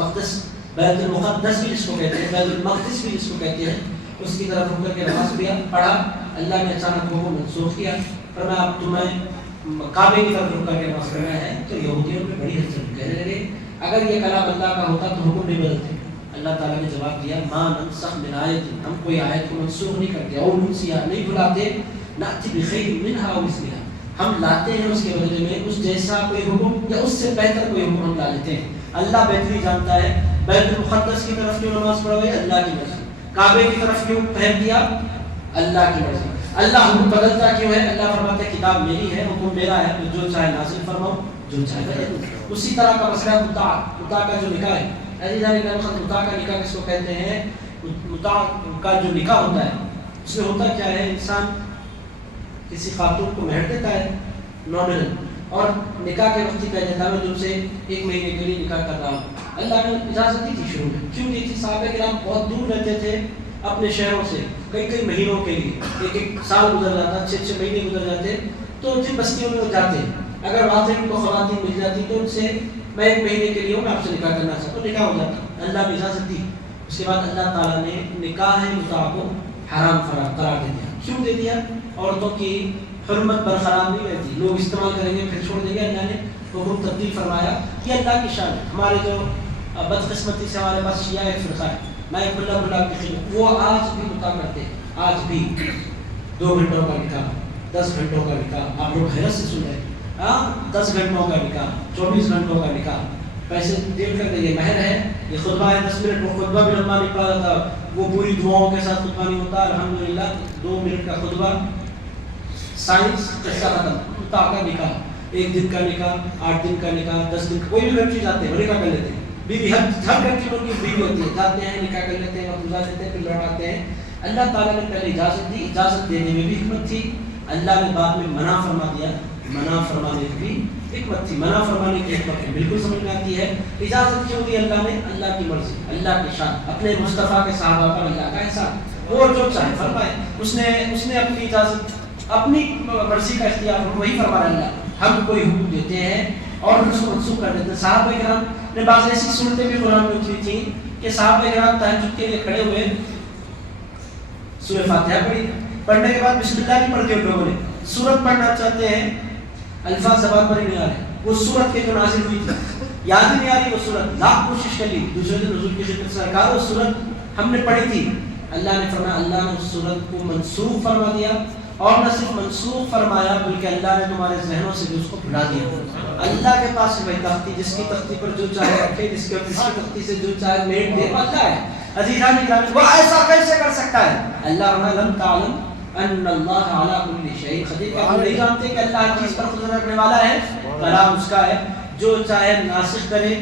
بھی جس کو کہتے ہیں، بیت المقدس بھی جس کو کہتے ہیں، اس کی طرف رک کر کے نماز پڑھا. اللہ نے اچانک وہ منسوخ کیا. فرمایا اب تمہیں کعبے کی طرف رک کر کے نماز پڑھنا ہے. تو یہودیوں میں بڑی حجت کہنے لگے اگر یہ کلام اللہ کا ہوتا تو حکم نہیں بدلتے. اللہ تعالیٰ نے جواب دیا ما ننسخ من آیت، ہم کوئی آیت کو منسوخ نہیں کرتے، اور ننسیہا نہیں بھلاتے، نأتی بخیر منہا او مثلہا، ہم لاتے ہیں اس کے بدلے میں اس جیسا کوئی حکم یا اس سے بہتر کوئی حکم ہم لا لیتے ہیں. اللہ بہتری جانتا ہے. بیت المقدس کی طرف کیوں نماز پڑھوے؟ اللہ کی مرضی. کعبے کی طرف کیوں پھیر دیا؟ اللہ کی مرضی. اللہ حکم بدلتا کیوں ہے؟ اللہ فرماتے ہیں کتاب میری ہے، حکم میرا ہے، جو چاہے نازل فرماؤں، جو چاہے کرے. اسی طرح کا مسئلہ متع کا جو نکاح ہے. عزیزان متع کا نکاح کس کو کہتے ہیں؟ متع کا جو نکاح ہوتا ہے اس میں ہوتا کیا ہے؟ انسان کسی خاتون کو مہر دیتا ہے نامنل، اور نکاح کے وقت ہی کہہ دیتا ہے میں تم سے 1 مہینے کے لیے نکاح کر رہا ہوں. اللہ نے اجازت دی تھی شروع میں. کیوں دی تھی؟ صحابہ کرام بہت دور رہتے تھے اپنے شہروں سے، کئی مہینوں کے لیے، ایک سال گزر جاتا، 6 مہینے گزر جاتے. تو جن بستیوں میں وہ جاتے، اگر وہاں سے ان کو خواتین مل جاتی تو ان سے میں 1 مہینے کے لیے ہوں، میں آپ سے نکاح کرنا چاہتا ہوں، نکاح ہو جاتا. اللہ نے اجازت دی. اس کے بعد اللہ تعالیٰ نے نکاح متع کو حرام قرار دے دیا. کیوں دے دیا؟ عورتوں کی حرمت برقرار نہیں رہتی، لوگ استعمال کریں گے پھر چھوڑ دیں گے. اللہ نے حکم تبدیل فرمایا. یہ اللہ کی شان ہے. ہمارے جو بدقسمتی سے ہمارے پاس شیعہ ایک فرقہ ہے، میں کھلا کی خدمت، وہ آج بھی نکاح کرتے ہیں. آج بھی 2 گھنٹوں کا نکاح، 10 گھنٹوں کا نکاح. آپ لوگ حیرت سے سن رہے ہیں. 10 گھنٹوں کا نکاح، 24 گھنٹوں کا نکاح. پیسے دے کر یہ مہر ہے، یہ خطبہ ہے 10 منٹ. وہ خطبہ بھی لمبا نہیں پڑا جاتا، وہ پوری دعاؤں کے ساتھ خطبہ نہیں ہوتا. الحمدللہ 2 منٹ کا خطبہ، سائنس قصہ ختم. متع کا نکاح، 1 دن کا نکاح، 8 دن کا نکاح، 10 دن کا. کوئی بھی کنٹری جاتے ہیں وہ نکاح کر لیتے ہیں. بیوی ہر کنٹری میں ان کی بیوی ہوتی ہے، جاتے ہیں نکاح کر لیتے ہیں، وقت گزار لیتے ہیں، پھر لوٹاتے ہیں. اللہ تعالیٰ نے پہلے اجازت دی. اجازت دینے میں بھی حکمت تھی. اللہ نے بعد میں منع فرما دیا. منع فرمانے کی بھی حکمت تھی. منع فرمانے کی حکمت بالکل سمجھ میں آتی ہے. اجازت کیوں دی اللہ نے؟ اللہ کی مرضی، اللہ کی شان، اپنے مصطفیٰ کے صحابہ پر اللہ کا احسان. وہ جو چاہے فرمائے. اس نے اپنی اجازت، اپنی مرضی کا اختیار وہی فرما. اللہ ہم کوئی حکم دیتے ہیں اور اس کو منسوخ کر دیتے ہیں. صحابہ کرام نے بعض ایسی صورتیں بھی قرآن میں اتری تھیں کہ صحابہ کرام تہجد کے لیے کھڑے ہوئے سورہ فاتحہ پڑھی, پڑھنے کے بعد بسم اللہ نہیں پڑھتے ان لوگوں نے, سورت پڑھنا چاہتے ہیں, الفاظ زبان پر ہی نہیں آ رہے, وہ سورت کے جو نازل ہوئی تھی یاد ہی نہیں آ رہی وہ سورت, لاکھ کوشش کر لی دوسرے دن حضور کی خدمت سے کہا وہ سورت ہم نے پڑھی تھی, اللہ نے فرمایا اللہ نے اس سورت کو منسوخ فرما دیا, اور نہ صرف منسوخ فرمایا بلکہ اللہ نے تمہارے ذہنوں سے بھی اس کو بھلا دیا. اللہ کے پاس ہے تختی, جس کی تختی پر جو چاہے رکھے, جس کی تختی سے جو چاہے میٹ دے, اللہ ہے. عزیزان گرامی وہ ایسا کیسے کر سکتا ہے؟ اللہ لم تعلم ان اللہ علی کل شیء قدیر, آپ نہیں جانتے کہ اللہ ہر چیز پر قدرت رکھنے والا ہے. کلام اس کا ہے, جو چاہے ناسخ کرے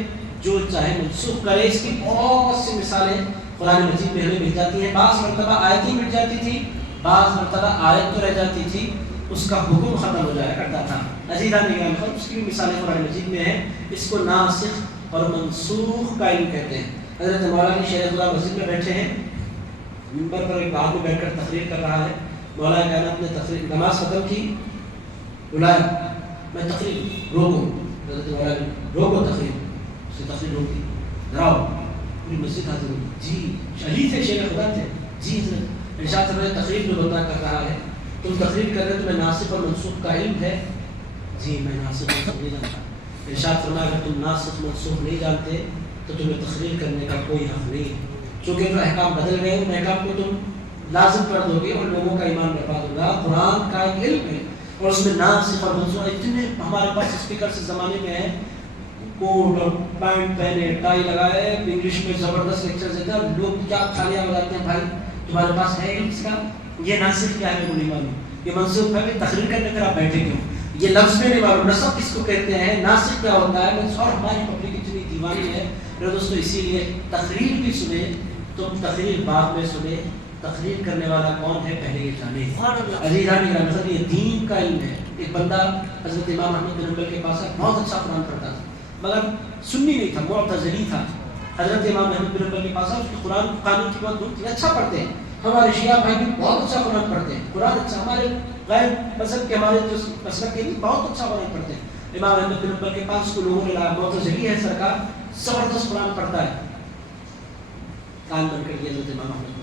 جو چاہے منسوخ کرے. اس کی بہت سی مثالیں قرآن مجید میں ہمیں مل جاتی ہیں. بعض مرتبہ آیت ہی مل جاتی تھی, بعض مرتبہ آیت تو رہ جاتی تھی, اس کا حکم ختم ہو جایا کرتا تھا. عزیزان گرامی اس کی بھی مثالیں قرآن مجید میں ہیں. اس کو ناسخ اور منسوخ کا علم کہتے ہیں. حضرت مولانا شیخ خدا مسجد میں بیٹھے ہیں, منبر پر ایک بات میں بیٹھ کر تقریر کر رہا ہے. مولانا کہنا اپنے تقریر نماز ختم کی, بلایا میں تقریر روکوں, حضرت مولانا روکو تقریر, اس نے تقریر روک دی, ڈراؤ پوری مسجد حاضر ہوئی. جی شہید تھے, شیخ خدا تھے. جی حضرت ارشاد فرمایا تقریر جو بتا کر رہا ہے, تم تقریر کر رہے تمہیں ناسخ اور منسوخ کا علم ہے؟ جی میں ناسخ منسوخ نہیں جانتا. ارشاد فرمایا اگر تم ناسخ منسوخ نہیں جانتے تو تمہیں تقریر کرنے کا کوئی حق نہیں, چونکہ جو احکام بدل گئے ان احکام کو تم لازم کر دو گے اور لوگوں کا ایمان برباد ہوگا. قرآن کا ایک علم ہے اور اس میں ناسخ اور منسوخ اتنے ہمارے پاس اسپیکر اس زمانے میں ہیں, کوٹ اور پینٹ پہنے, ٹائی لگائے, انگلش میں زبردست لیکچر دیتے ہیں, لوگ کیا تھالیاں بجاتے ہیں. بھائی تمہارے پاس ہے علم اس کا؟ یہ ناسخ کیا ہے وہ نہیں معلوم, یہ منسوخ ہے کہ تقریر کرنے پر آپ بیٹھے کیوں, یہ لفظ میں نہیں معلوم, نسب کس کو کہتے ہیں, ناسخ کیا ہوتا ہے. اور ہماری پبلک اتنی دیوانی ہے میرے دوستو, اسی لیے تقریر بھی سنے تو تقریر بعد میں سنے, تقریر کرنے والا کون ہے پہلے یہ جانے. عزیزان گرامی یہ دین کا علم ہے. ایک بندہ حضرت امام احمد بن حنبل کے پاس بہت اچھا قرآن پڑھتا تھا مگر سنی نہیں تھا, معتزلی تھا. حضرت امام احمد بن حنبل کے پاس اس کے قرآن قانون کی بہت دور تھی, اچھا پڑھتے ہیں. ہمارے شیعہ بھائی بھی بہت اچھا قرآن پڑھتے ہیں, قرآن اچھا, ہمارے غیر مذہب کے ہمارے جو مسلک کے بھی بہت اچھا قرآن پڑھتے ہیں. امام احمد بن حنبل کے پاس کو لوگوں نے لایا, معتزلی ہے سرکار, زبردست قرآن پڑھتا ہے. کان بند کر دیا حضرت امام احمد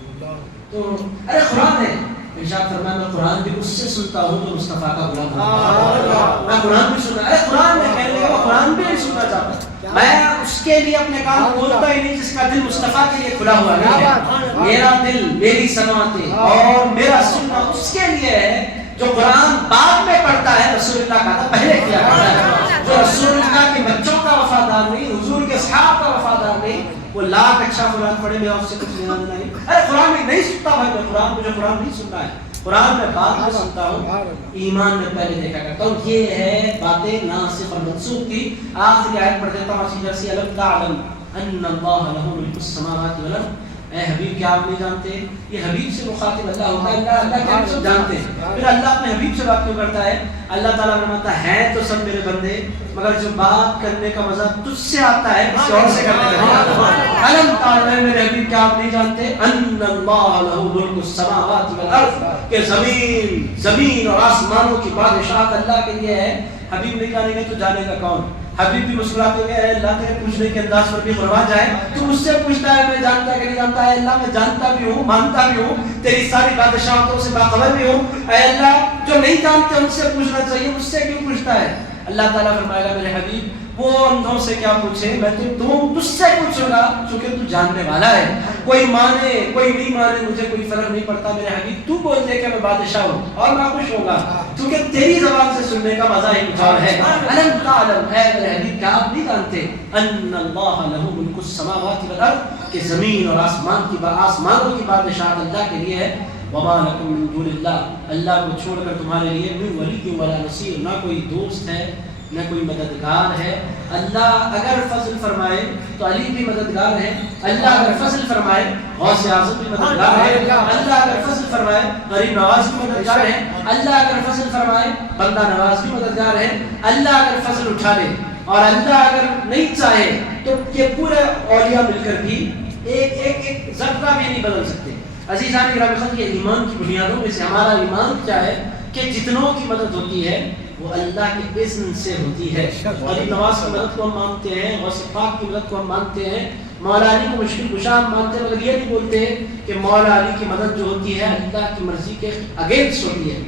تو ارے قرآن ہے. ارشاد فرمایا میں قرآن بھی اس سے سنتا ہوں جو مصطفیٰ کا غلام ہے. میں قرآن بھی سننا, ارے قرآن میں کہنے لگا قرآن بھی نہیں سننا چاہتا, میں اس کے لیے اپنے کان کھولتا ہی نہیں جس کا دل مصطفیٰ کے لیے کھلا ہوا نہیں ہے. میرا دل, میری سماعتیں اور میرا سننا اس کے لیے ہے جو قرآن بعد میں پڑھتا ہے, رسول اللہ کا پہلے کیا کرتا ہے. جو رسول اللہ کے بچوں کا وفادار نہیں, حضور کے اصحاب کا وفادار نہیں, وہ لاکھ اچھا قرآن پڑھے میں اس سے کچھ لینا دینا نہیں. ارے قرآن میں نہیں سنتا بھائی, میں قرآن مجھے قرآن نہیں سننا ہے, قرآن میں بعد میں سنتا ہوں, ایمان میں پہلے دیکھا کرتا ہوں. یہ ہے باتیں ناسخ اور منسوخ کی. آخری آیت پڑھ دیتا ہوں اسی جیسی, الم تعلم ان اللہ لہ ملک السماوات والارض. اے حبیب کیا آپ نہیں جانتے, یہ حبیب سے مخاطب اللہ ہوتا ہے. اللہ کیا سب جانتے ہیں, پھر اللہ اپنے حبیب سے بات کیوں کرتا ہے؟ اللہ تعالیٰ فرماتا ہے تو سب میرے بندے, مگر جو بات کرنے کا مزہ تجھ سے آتا ہے کسی اور سے کرنے کا نہیں آتا. الم تعلم میرے حبیب کیا آپ نہیں جانتے, ان اللہ لہ ملک السماوات والارض, کہ زمین اور آسمانوں کی بادشاہت اللہ کے لیے ہے. حبیب نہیں جانے گا تو جانے کا کون؟ حبیب بھی مسکراتے ہوئے اللہ تیرے پوچھنے کے انداز پر بھی قربا جائے, تو مجھ سے پوچھتا ہے میں جانتا کہ نہیں جانتا ہے. اللہ میں جانتا بھی ہوں, مانتا بھی ہوں, تیری ساری بادشاہتوں سے باخبر بھی ہوں. اے اللہ جو نہیں جانتے ان سے پوچھنا چاہیے, مجھ سے کیوں پوچھتا ہے؟ اللہ تعالیٰ فرمائے گا میرے حبیب وہ اندھوں سے کیا پوچھے, میں تجھ سے پوچھوں گا چونکہ تو جاننے والا ہے. کوئی مانے کوئی نہیں مانے مجھے کوئی فرق نہیں پڑتا میرے حبیب, تو بول دے کہ میں بادشاہ ہوں اور میں خوش ہوں گا, کیونکہ تیری زبان سے سننے کا مزہ ہی کچھ اور ہے. الم تعلم, ہے میرے حبیب کیا آپ نہیں جانتے, ان اللہ لہ ملک السماوات والارض, کہ زمین اور آسمانوں کی بادشاہت اللہ کے لیے ہے. وما لکم من دون اللہ, اللہ کو چھوڑ کر تمہارے لیے من ولی ولا نصیر, نہ کوئی دوست ہے نہ کوئی مددگار ہے. اللہ اگر فضل فرمائے تو علی بھی مددگار ہے, اللہ اگر فضل فرمائے غوث اعظم بھی مددگار ہے, اللہ اگر فضل فرمائے غریب نواز بھی مددگار ہے, اللہ اگر فضل فرمائے بندہ نواز بھی مددگار ہے. اللہ اگر فضل اٹھا لے اور اللہ اگر نہیں چاہے تو یہ پورے اولیاء مل کر بھی ایک ذرہ بھی نہیں بدل سکتے. عزیزان گرامی, یہ ایمان کی بنیادوں میں سے ہمارا ایمان کیا ہے کہ جتنوں کی مدد ہوتی ہے وہ اللہ کے اذن سے ہوتی ہے. غریب نواز کی مدد کو ہم مانتے ہیں, غوث پاک کی مدد کو ہم مانتے ہیں, مولا علی کو مشکل کشا ہم مانتے ہیں, مگر یہ نہیں بولتے کہ مولا علی کی مدد جو ہوتی ہے اللہ کی مرضی کے اگینسٹ ہوتی ہے.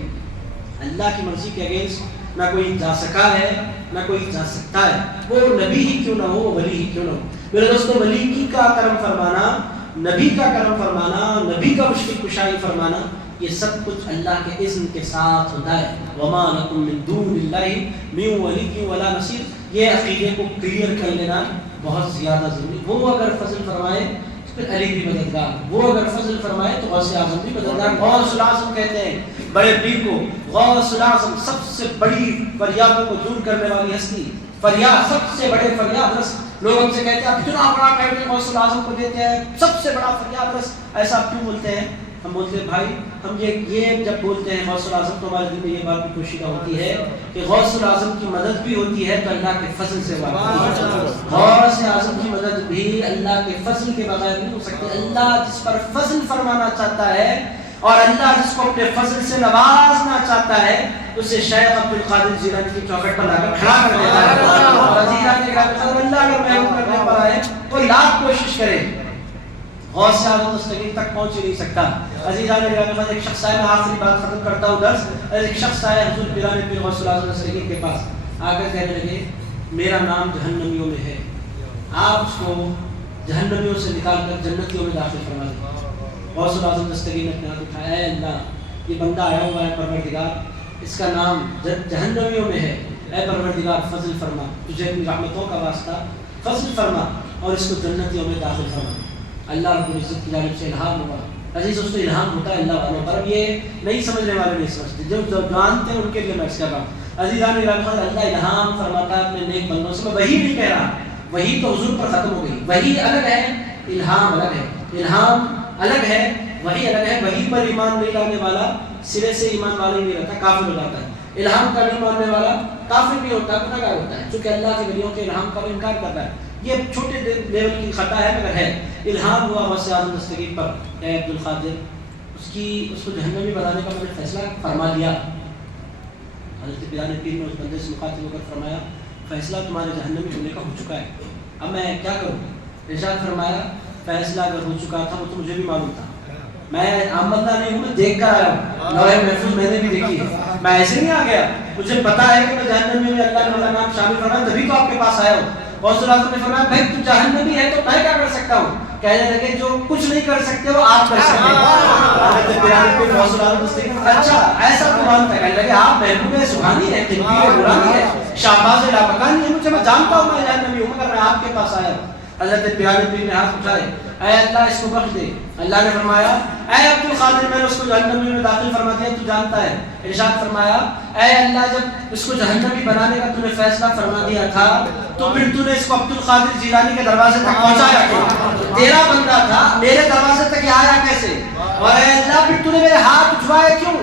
اللہ کی مرضی کے اگینسٹ نہ کوئی جا سکا ہے نہ کوئی جا سکتا ہے, وہ نبی ہی کیوں نہ ہو, وہ ولی ہی کیوں نہ ہو. میرے دوستوں, ولی کی کا کرم فرمانا, نبی کا کرم فرمانا, نبی کا مشکل کشائی فرمانا, یہ سب کچھ اللہ کے اذن کے ساتھ ہوتا ہے. وما لکم من دون اللہ من ولی ولا نصیر. یہ عقیدے کو کلیئر کر لینا بہت زیادہ ضروری. وہ اگر فضل فرمائے تو پھر علی بھی مددگار, وہ اگر فضل فرمائے تو غوث اعظم بھی مددگار. غوث الاعظم کہتے ہیں بڑے پیر کو, غوث الاعظم سب سے بڑی فریادوں کو دور کرنے والی ہستی, فریاد سب سے بڑے فریاد رس. لوگ ہم سے کہتے ہیں آپ اتنا بڑا کریڈٹ غوث الاعظم کو دیتے ہیں, سب سے بڑا فریاد رس, ایسا کیوں بولتے ہیں؟ ہم بولتے ہیں بھائی ہم یہ جب بولتے ہیں غوث الاعظم تو ہمارے دل میں یہ بات بھی پوشیدہ ہوتی ہے کہ غوث الاعظم کی مدد بھی ہوتی ہے تو اللہ کے فضل سے ہوتی ہے. غوث اعظم کی مدد بھی اللہ کے فضل کے بغیر نہیں ہو سکتی. اللہ جس پر فضل فرمانا چاہتا ہے اور اللہ جس کو اپنے فضل سے نوازنا چاہتا ہے اسے شیخ عبد القادر جیلانی کی چوکھٹ پر لا کر کھڑا کر دیتا ہے. اور عزیزان اگر اللہ اگر محروم کرنے پر آئے تو لاکھ کوشش کرے, غوث اعظم دستگیر تک پہنچ ہی نہیں سکتا. عزیزان گرامی, ایک شخص آئے, میں آخری بات ختم کرتا ہوں درس. ایک شخص آئے حضور پیران پیر غوث اعظم دستگیر کے پاس, آ کر کہنے لگے میرا نام جہنمیوں میں ہے, آپ اس کو جہنمیوں سے نکال کر جنتیوں میں داخل فرما دیں. غوث اعظم دستگیر نے اپنے ہاتھ اٹھایا, اے اللہ یہ بندہ آیا ہوا ہے پروردگار, اس کا نام جہنمیوں میں ہے, اے پروردگار فضل فرما, تجھے اپنی رحمتوں کا واسطہ فضل فرما اور اس کو جنتیوں میں داخل فرما. اللہ رب العزت کی جانب سے الہام ہوا. عزیز اس کو الہام ہوتا ہے اللہ والوں پر, اب یہ نہیں سمجھنے والے نہیں سمجھتے, جو جانتے ہیں ان کے لیے میں اس کر رہا ہوں. عزیزان اللہ الہام فرماتا ہے اپنے نیک بندوں سے. میں وہی نہیں کہہ رہا, وہی تو حضور پر ختم ہو گئی, وہی الگ ہے, الہام الگ ہے. الہام الگ ہے, وہی الگ ہے. وہی پر ایمان نہیں لانے والا سرے سے ایمان والا ہی نہیں رہتا, کافر ہو جاتا ہے. الہام کا نہیں ماننے والا کافر بھی ہوتا ہے, گنہگار ہوتا ہے, چونکہ اللہ کے ولیوں کے الہام کا انکار کرتا ہے. یہ چھوٹے لیول کی خطا ہے مگر ہے. الہام ہوا غوث اعظم دستگیر پر, اے عبد القادر اس کو جہنمی بنانے کا میں نے فیصلہ فرما لیا. حضرت پیران پیر نے اس بندے سے مخاطب ہو کر فرمایا فیصلہ تمہارے جہنمی ہونے کا ہو چکا ہے, اب میں کیا کروں؟ ارشاد فرمایا فیصلہ اگر ہو چکا تھا وہ تو مجھے بھی معلوم تھا, میں آمدہ نہیں ہوں, میں دیکھ کر آیا ہوں, لوح محفوظ میں نے بھی دیکھی ہے, میں ایسے نہیں آ گیا, مجھے پتا ہے کہ میں جہنمی میں اللہ نے میرا نام شامل فرمایا تبھی تو آپ کے پاس آیا ہوں. غوث الاعظم نے فرمایا بھائی تو جہنمی ہے تو میں کیا کر سکتا ہوں؟ کہنے لگے جو کچھ نہیں کر سکتے وہ آپ کر سکتے ہیں. غوث الاعظم اچھا ایسا تو مانتا ہے, کہنے لگے آپ محبوب سبحانی ہے, طبی نورانی ہے, شہباز لاپکانی ہے, مجھے میں جانتا ہوں میں جہنمی ہوں مگر میں آپ کے پاس آیا ہوں. حضرت پیارے پیر نے ہاتھ اٹھائے, اے اللہ اس کو بخش دے. اللہ نے فرمایا اے عبد القادر میں نے اس کو جہنمی میں داخل فرما دیا, تو جانتا ہے. ارشاد فرمایا اے اللہ جب اس کو جہنمی بنانے کا تو نے فیصلہ فرما دیا تھا تو پھر تو نے اس کو عبد القادر جیلانی کے دروازے تک پہنچایا کیوں؟ تیرا بندہ تھا, میرے دروازے تک یہ آیا کیسے؟ اور اے اللہ پھر تو نے میرے ہاتھ اٹھوائے کیوں؟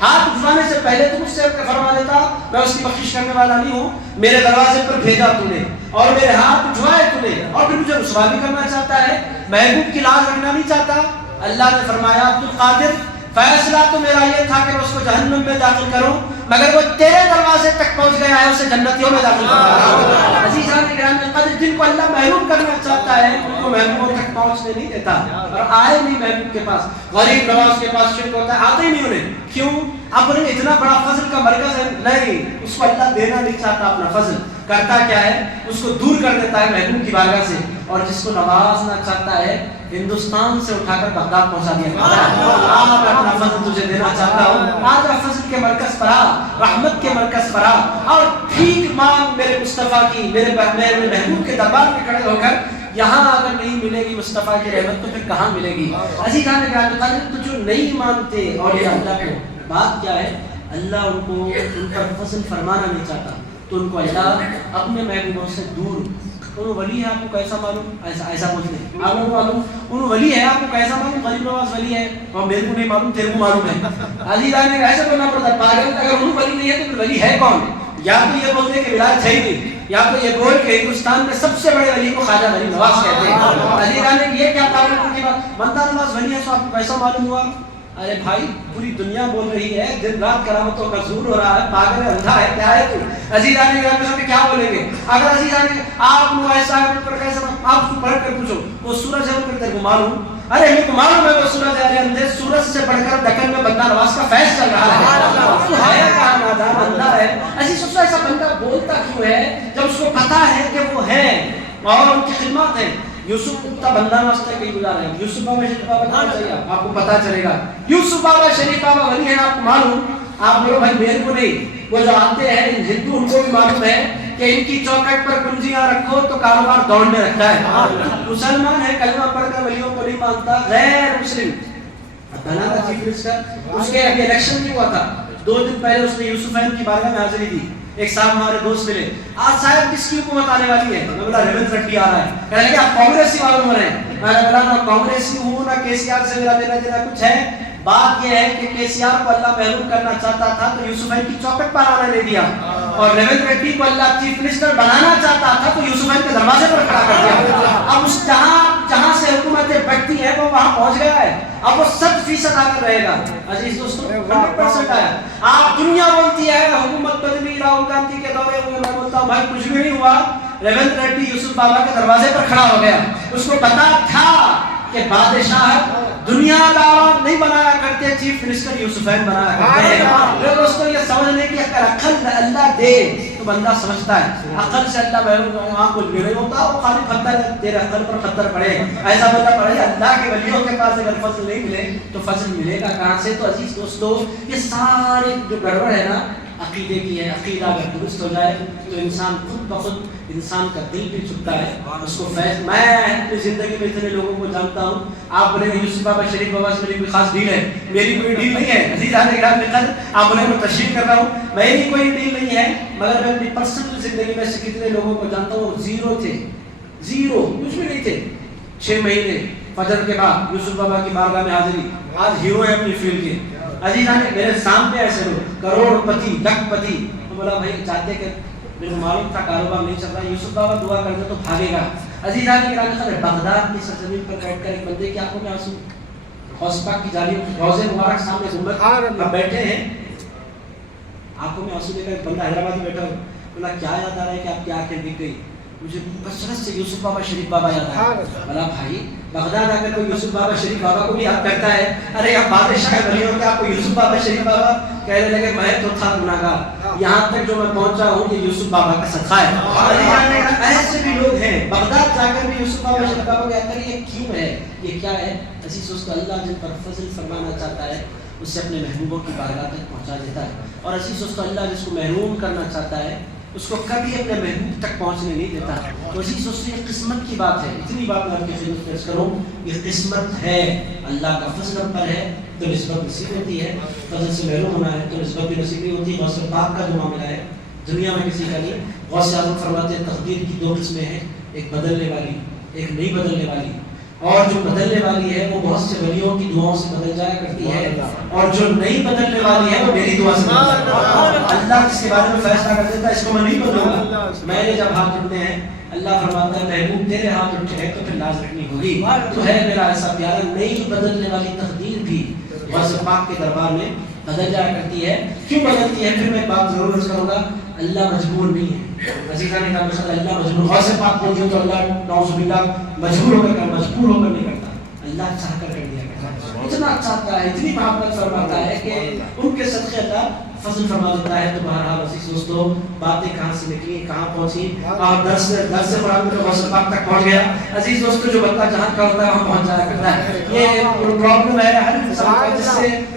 ہاتھ اٹھوانے سے پہلے تو مجھ سے فرما دیتا میں اس کی بخشش کرنے والا نہیں ہوں, میرے دروازے پر بھیجا تو نے اور میرے ہاتھ اٹھوائے تو نے اور پھر مجھے رسوا بھی کرنا چاہتا ہے, محبوب کی لاج رکھنا نہیں چاہتا. اللہ نے فرمایا عبد القادر فیصلہ تو میرا یہ تھا کہ میں اس کو جہنم میں داخل کروں مگر وہ تیرے دروازے تک پہنچ گیا ہے, اسے جنتیوں میں داخل کروں. عزیزان کرام قدر جن کو اللہ محروم کرنا چاہتا ہے ان کو محبوبوں تک پہنچنے نہیں دیتا, اور آئے نہیں محبوب کے پاس. غریب نواز کے پاس شرک ہوتا ہے, آتے ہی نہیں انہیں. کیوں؟ اب انہیں اتنا بڑا فضل کا مرکز ہے, نہیں, اس کو اللہ دینا نہیں چاہتا اپنا فضل. کرتا کیا ہے, اس کو دور کر دیتا ہے محبوب کی بارگاہ سے, اور جس کو نوازنا چاہتا ہے ہندوستان سے اٹھا کر بغداد پہنچا دیا کرتا ہے. آج اپنا فضل تجھے دینا چاہتا ہوں, آج فضل کے مرکز پر آ, رحمت کے مرکز پر آ, اور ٹھیک مانگ میرے مصطفیٰ کی, میرے محبوب کے دربار میں کھڑے ہو کر. یہاں اگر نہیں ملے گی مصطفیٰ کی رحمت تو پھر کہاں ملے گی؟ عزیزان گرامی تو جو نہیں مانتے اولیاء اللہ کو, بات کیا ہے, اللہ ان کو ان پر فضل فرمانا نہیں چاہتا تو ان کو اللہ اپنے محبوبوں سے دور. انہوں ولی ہے آپ کو کیسا معلوم, ایسا پوچھتے ہیں آپ کو معلوم انہوں ولی ہے آپ کو کیسا معلوم؟ غریب نواز ولی ہے اور میرے کو نہیں معلوم, تیرے کو معلوم ہے. عزیزان نے ایسا کرنا پڑتا پاگل, اگر انہوں ولی نہیں ہے تو پھر ولی ہے کون؟ یا تو یہ بولتے کہ ولایت ہے ہی نہیں, یا تو یہ بول کہ ہندوستان میں سب سے بڑے ولی کو خواجہ غریب نواز کہتے ہیں. عزیزان نے یہ کیا تعلق کی بات, بندہ نواز ولی ہے تو آپ کو کیسا معلوم ہوا؟ ارے بھائی پوری دنیا بول رہی ہے دن رات کرامتوں کا ظہور ہو رہا ہے، پاگل ہے، اندھا ہے، کیا ہے تو عزیزان گرامی میں کیا بولیں گے؟ اگر عزیزان آپ کو ایسا ہے پر کیسا آپ کو پڑھ کر پوچھو وہ سورج ہے اوپر تیرے کو معلوم؟ ارے ہمیں کو معلوم ہے وہ سورج ہے، اندھے سورج سے بڑھ کر دکن میں بندہ نواز کا فیض چل رہا ہے، تو ہے کہاں نادان اندھا ہے؟ عزیز اس ایسا بندہ بولتا کیوں ہے جب اس کو پتا ہے کہ وہ ہے اور ان کی خدمات ہیں؟ یوسف کتا بندہ واسطے کہیں گزارا ہے، یوسف بابا شریف بابا کہاں چاہیے آپ کو پتا چلے گا، یوسف بابا شریف بابا ولی ہیں آپ کو معلوم؟ آپ بولو بھائی میرے کو نہیں، وہ جو آتے ہیں ہندو ان کو بھی معلوم ہے کہ ان کی چوکٹ پر کنجیاں رکھو تو کاروبار دوڑنے رکھتا ہے، مسلمان ہے کلمہ پڑھ کر ولیوں کو نہیں مانتا، غیر مسلم بنا تھا چیف منسٹر، اس کے ابھی الیکشن نہیں ہوا تھا، 2 دن پہلے اس نے یوسف کی بارگاہ میں حاضری دی، ایک صاحب ہمارے دوست ملے، آج صاحب کس کی حکومت آنے والی ہے؟ میں بولا ریونت ریڈی آ رہا ہے، کہنے لگے آپ کانگریسی معلوم ہو رہے ہیں، میں نے بولا نہ کانگریسی ہوں نہ کے سی آر سے میرا دینا دینا کچھ ہے، بات یہ ہے کہ کے سی آر کو اللہ محروم کرنا چاہتا تھا تو یوسف کی چوکٹ پر آنے نہیں دیا، اور ریونت ریڈی کو اللہ چیف منسٹر بنانا چاہتا تھا تو یوسف کے دروازے پر کھڑا کر دیا، اب اس جہاں سے حکومتیں بڑھتی ہیں وہ وہاں پہنچ گیا ہے، اب وہ 100% آ کر رہے گا، عزیز دوستو 100% آیا، آپ دنیا بولتی ہے حکومت بدلی راہل گاندھی کے دورے ہوئے، میں بولتا ہوں بھائی کچھ بھی نہیں ہوا، ریونت ریڈی یوسف بابا کے دروازے پر کھڑا ہو گیا، اس کو پتا تھا کہ بادشاہ دنیا دار نہیں بنایا کرتے، چیف منسٹر یوسفین بنایا کرتے ہیں، دوستو یہ سمجھنے کی اگر عقل اللہ دے تو بندہ سمجھتا ہے، عقل سے اللہ محروم وہاں کچھ بھی نہیں ہوتا، وہ خالی پتھر تیرے عقل پر پتھر پڑے، ایسا بندہ پڑے اللہ کے ولیوں کے پاس اگر فضل نہیں ملے تو فضل ملے گا کہاں سے؟ تو عزیز دوستو یہ سارے جو گڑبڑ ہے نا عقیدے کی ہے، عقیدہ اگر درست ہو جائے تو انسان خود بخود انسان کا دل بھی چھپتا ہے، اس کو فیض، میں اپنی زندگی میں اتنے لوگوں کو جانتا ہوں، آپ بولے یوسف بابا شریف بابا سے میری کوئی خاص ڈیل ہے، میری کوئی ڈیل نہیں ہے، عزیزان گرامی نقل آپ بولے میں تشریح کر رہا ہوں، میری کوئی ڈیل نہیں ہے، مگر میں اپنی پرسنل زندگی میں سے کتنے لوگوں کو جانتا ہوں زیرو تھے، زیرو کچھ بھی نہیں تھے، 6 مہینے فجر کے بعد یوسف بابا کی بارگاہ میں حاضری، آج ہیرو ہے اپنی فیلڈ کے، عزیزان میرے سامنے ایسے لوگ کروڑ پتی لکھ پتی، تو بولا بھائی چاہتے کہ میرے معلوم تھا کاروبار نہیں چل رہا، یوسف بابا دعا کرتے تو بھاگے گا، عزیزان گرامی خبر بغداد کی سرزمین پر بیٹھ کر ایک بندے کی آنکھوں میں آنسو، غوث پاک کی جاری روزے مبارک سامنے گنبد پر بیٹھے ہیں، آنکھوں میں آنسو لے کر ایک بندہ حیدرآبادی بیٹھا ہو، بولا کیا یاد آ رہا ہے کہ آپ کی آنکھیں بھیگ گئی؟ مجھے کثرت سے یوسف بابا شریف بابا یاد آیا، بولا بھائی بغداد آ کر کوئی یوسف بابا شریف بابا کو بھی یاد کرتا ہے، ارے آپ بادشاہ ولیوں کے آپ کو یوسف بابا شریف بابا کہنے لگے میں تو تھا گناہگار، یہاں تک جو میں پہنچا ہوں یہ یوسف بابا کا صدقہ ہے، ایسے بھی لوگ ہیں بغداد جا کر بھی یوسف بابا شریف بابا کہتے ہیں یہ کیوں ہے، یہ کیا ہے؟ عزیز دوستو اللہ جن پر فضل فرمانا چاہتا ہے اسے اپنے محبوبوں کی بارگاہ تک پہنچا دیتا ہے، اور عزیز دوستو اللہ جس کو محروم کرنا چاہتا ہے اس کو کبھی اپنے محبوب تک پہنچنے نہیں دیتا، تو عزیز دوستو یہ قسمت کی بات ہے، اتنی بات میں آپ کی خدمت پیش کروں، یہ قسمت ہے، اللہ کا فضل ہم پر ہے تو نسبت نصیب ہوتی ہے، فضل سے محروم ہونا ہے تو نسبت بھی نصیب نہیں ہوتی، غوث پاک کا جو معاملہ ہے دنیا میں کسی کا نہیں، غوث اعظم فرماتے ہیں تقدیر کی 2 قسمیں ہیں، ایک بدلنے والی ایک نہیں بدلنے والی، اور جو بدلنے والی ہے وہ بہت سے ولیوں کی دعاؤں سے بدل جایا کرتی ہے، اور جو نہیں بدلنے والی ہے وہ میری دعا سے بدل جاتی ہے، اللہ جس کے بارے میں فیصلہ کر دیتا ہے اس کو میں نہیں بدلوں گا، میں نے جب ہاتھ اٹھتے ہیں اللہ فرماتا ہے محبوب تیرے ہاتھ اٹھے ہیں تو پھر لاز رکھنی ہوگی، تو ہے میرا ایسا پیارا نہیں بدلنے والی تقدیر بھی غوث پاک کے دربار میں بدل جایا کرتی ہے، کیوں بدلتی ہے؟ پھر میں بات ضرور عرض کروں گا، اللہ مجبور نہیں ہے، عزیزان گرامی اللہ مجبور، غوث پاک بولتے ہو تو اللہ نعوذ باللہ مجبور ہو کر نہیں کرتا، اللہ چاہ کر دیا کرتا ہے، اتنا چاہتا ہے اتنی محبت فرماتا ہے کہ ان کے صدقے اللہ فضل فرما دیتا ہے، تو بہرحال عزیز دوستو باتیں کہاں سے نکلی کہاں پہنچی، اور درس سے قرآن میں غوث پاک تک پہنچ گیا، عزیز دوستو جو بندہ جہاں کا ہوتا ہے وہاں پہنچ جایا کرتا ہے، یہ پرابلم ہے ہر انسان کا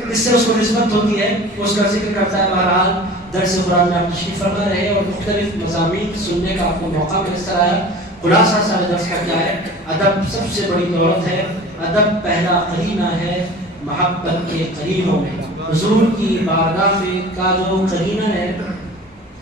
جس سے اس کو نسبت ہوتی ہے اس کا ذکر کرتا ہے، بہرحال درس قرآن میں آپ تشریف فرما رہے اور مختلف مضامین سننے کا آپ کو موقع میسر آیا، خلاصہ سارے درس کا کیا ہے؟ ادب سب سے بڑی دولت ہے، ادب پہلا قرینہ ہے محبت کے قرینوں میں، حضور کی بارگاہ میں کا جو قرینہ ہے،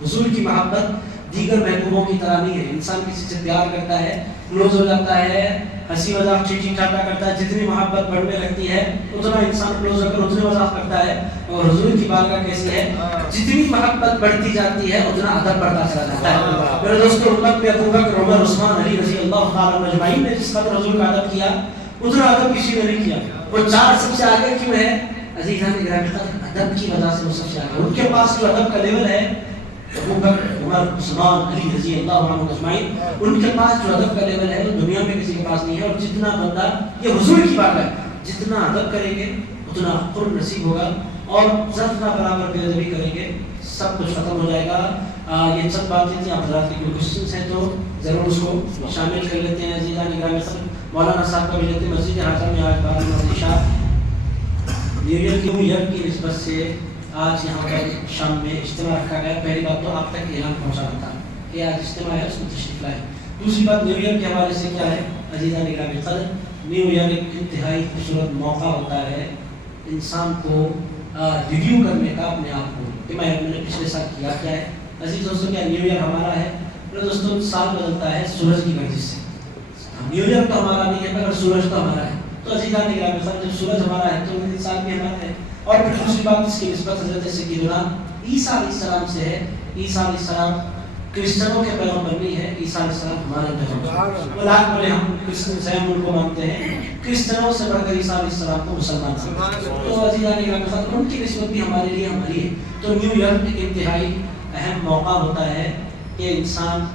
حضور کی محبت دیگر محبوبوں کی طرح نہیں ہے، انسان کسی سے پیار کرتا ہے کلوز ہو جاتا ہے، ہنسی مذاق چیچی ٹھاٹا کرتا ہے، جتنی محبت بڑھنے لگتی ہے اتنا انسان کلوز ہو کر اتنے مذاق کرتا ہے، اور حضور کی بارگاہ کیسی ہے جتنی محبت بڑھتی جاتی ہے اتنا ادب بڑھتا چلا جاتا ہے، میرے دوستو امت میں ابو بکر عمر عثمان علی رضی اللہ تعالی اجمعین نے جس قدر حضور کا ادب کیا اتنا ادب کسی نے نہیں کیا، وہ 4 سب سے آگے کیوں ہے؟ عزیزان گرامی قدر ادب کی وجہ سے وہ سب سے آگے. ان کے پاس جو ادب کا لیول ہے ابو بکر عمر عثمان علی رضی اللہ عنہ اجمعین, ان کے پاس جو ادب کا لیول ہے وہ دنیا میں کسی کے پاس نہیں ہے. اور جتنا بندہ, یہ حضور کی بات ہے, جتنا ادب کریں گے اتنا قرب نصیب ہوگا, اور جتنا برابر بے ادبی کریں گے سب کچھ ختم ہو جائے گا. یہ سب باتیں تھیں, آپ حضرات کے کوئی کوشچنس ہیں تو ضرور اس کو شامل کر لیتے ہیں. عزیزان گرامی قدر مولانا صاحب کا بھی لیتے ہیں. مسجد حاضر میں آج 12 عشاء نیو ایئر کی نسبت سے آج یہاں پر شام میں اجتماع رکھا گیا. پہلی بات تو آپ تک اعلان پہنچانا تھا کہ آج اجتماع ہے, اس میں تشریف لائیں. دوسری بات نیو ایئر کے حوالے سے کیا ہے عزیزان گرامی قدر, نیو ایئر ایک انتہائی خوبصورت موقع ہوتا ہے انسان کو ریویو کرنے کا اپنے آپ کو, کہ میں نے پچھلے سال کیا کیا ہے. عزیز دوستوں, کیا نیو ایئر ہمارا ہے؟ دوستوں سال بدلتا ہے سورج کی گردش سے. نیو ایئر تو ہمارا نہیں ہے مگر سورج تو ہمارا ہے. تو عزیزان گرامی قدر جب سورج ہمارا ہے تو انسان بھی ہمارا ہے. اور پھر دوسری بات اس کی نسبت حضرت سیدنا عیسیٰ علیہ السلام سے ہے. عیسیٰ علیہ السلام کرسچنوں کے پیغمبر نہیں ہے, عیسیٰ علیہ السلام ہمارے پیغمبر. ملاک بولے ہم کرسچن ہیں, ان کو مانتے ہیں, کرسچنوں سے بڑھ کر عیسیٰ علیہ السلام کو مسلمان مانتے ہیں. تو عزیزان گرامی قدر ان کی نسبت بھی ہمارے لیے ہماری ہے. تو نیو ایئر ایک انتہائی اہم موقع ہوتا ہے کہ انسان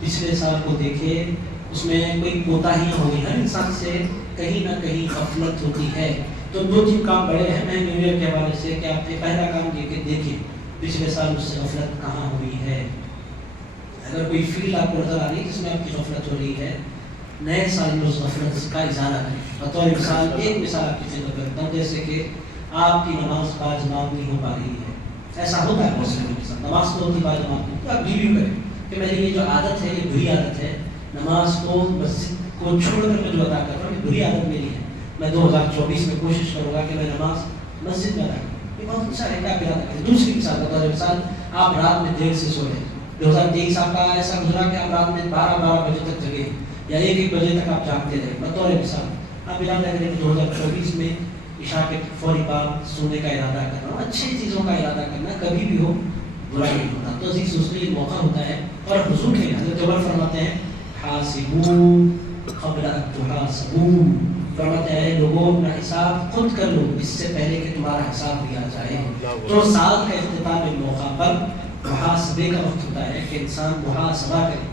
پچھلے سال کو دیکھے, اس میں کوئی کوتاہیاں ہوئی, ہر انسان سے کہیں نہ کہیں غفلت ہوتی ہے. تو 2-3 کام بڑے ہیں میں نیو ایئر کے حوالے سے کہ آپ نے پہلا کام یہ کہ دیکھیں پچھلے سال اس سے غفلت کہاں ہوئی ہے. اگر کوئی فیلڈ آپ کو نظر آ رہی ہے جس میں آپ کی غفلت ہو رہی ہے, نئے سال میں اس غفلت کا ازالہ کریں. بطور مثال ایک مثال آپ کی خدمت کرتا ہوں, جیسے کہ آپ کی نماز باجماعت نہیں ہو پا رہی ہے. ایسا ہوتا ہے بہت سے لوگوں کے ساتھ, نماز تو ہوتی باجماعت نہیں, تو آپ ریویو کریں کہ میری یہ جو عادت ہے یہ بری عادت ہے. نماز کو مسجد کو چھوڑ کر میں جو ادا کر رہا ہوں یہ بری عادت میری ہے. میں 2024 میں کوشش کروں گا کہ میں نماز مسجد میں ادا کروں. یہ بہت اچھا ہے کہ آپ ارادہ کریں. دوسری مثال بطور مثال, آپ رات میں دیر سے سوئے, 2023 آپ کا ایسا گزرا کہ آپ رات میں 12 بجے تک جگے یا 1 بجے تک آپ جاگتے رہے. بطور مثال آپ ارادہ کریں کہ 2024 میں عشاء کے فوری بعد سونے کا ارادہ کرنا, اچھی چیزوں کا ارادہ کرنا کبھی بھی ہو برا نہیں ہوتا. تو عزیز دوستوں یہ موقع ہوتا ہے. اور حضور کے حضرت عمر فرماتے ہیں حاسبوا قبل ان تحاسبوا, فرماتے ہیں لوگوں اپنا حساب خود کر لو اس سے پہلے کہ تمہارا حساب لیا جائے. تو سال کا اختتام موقع پر محاسبے کا وقت ہوتا ہے کہ انسان محاسبہ کرے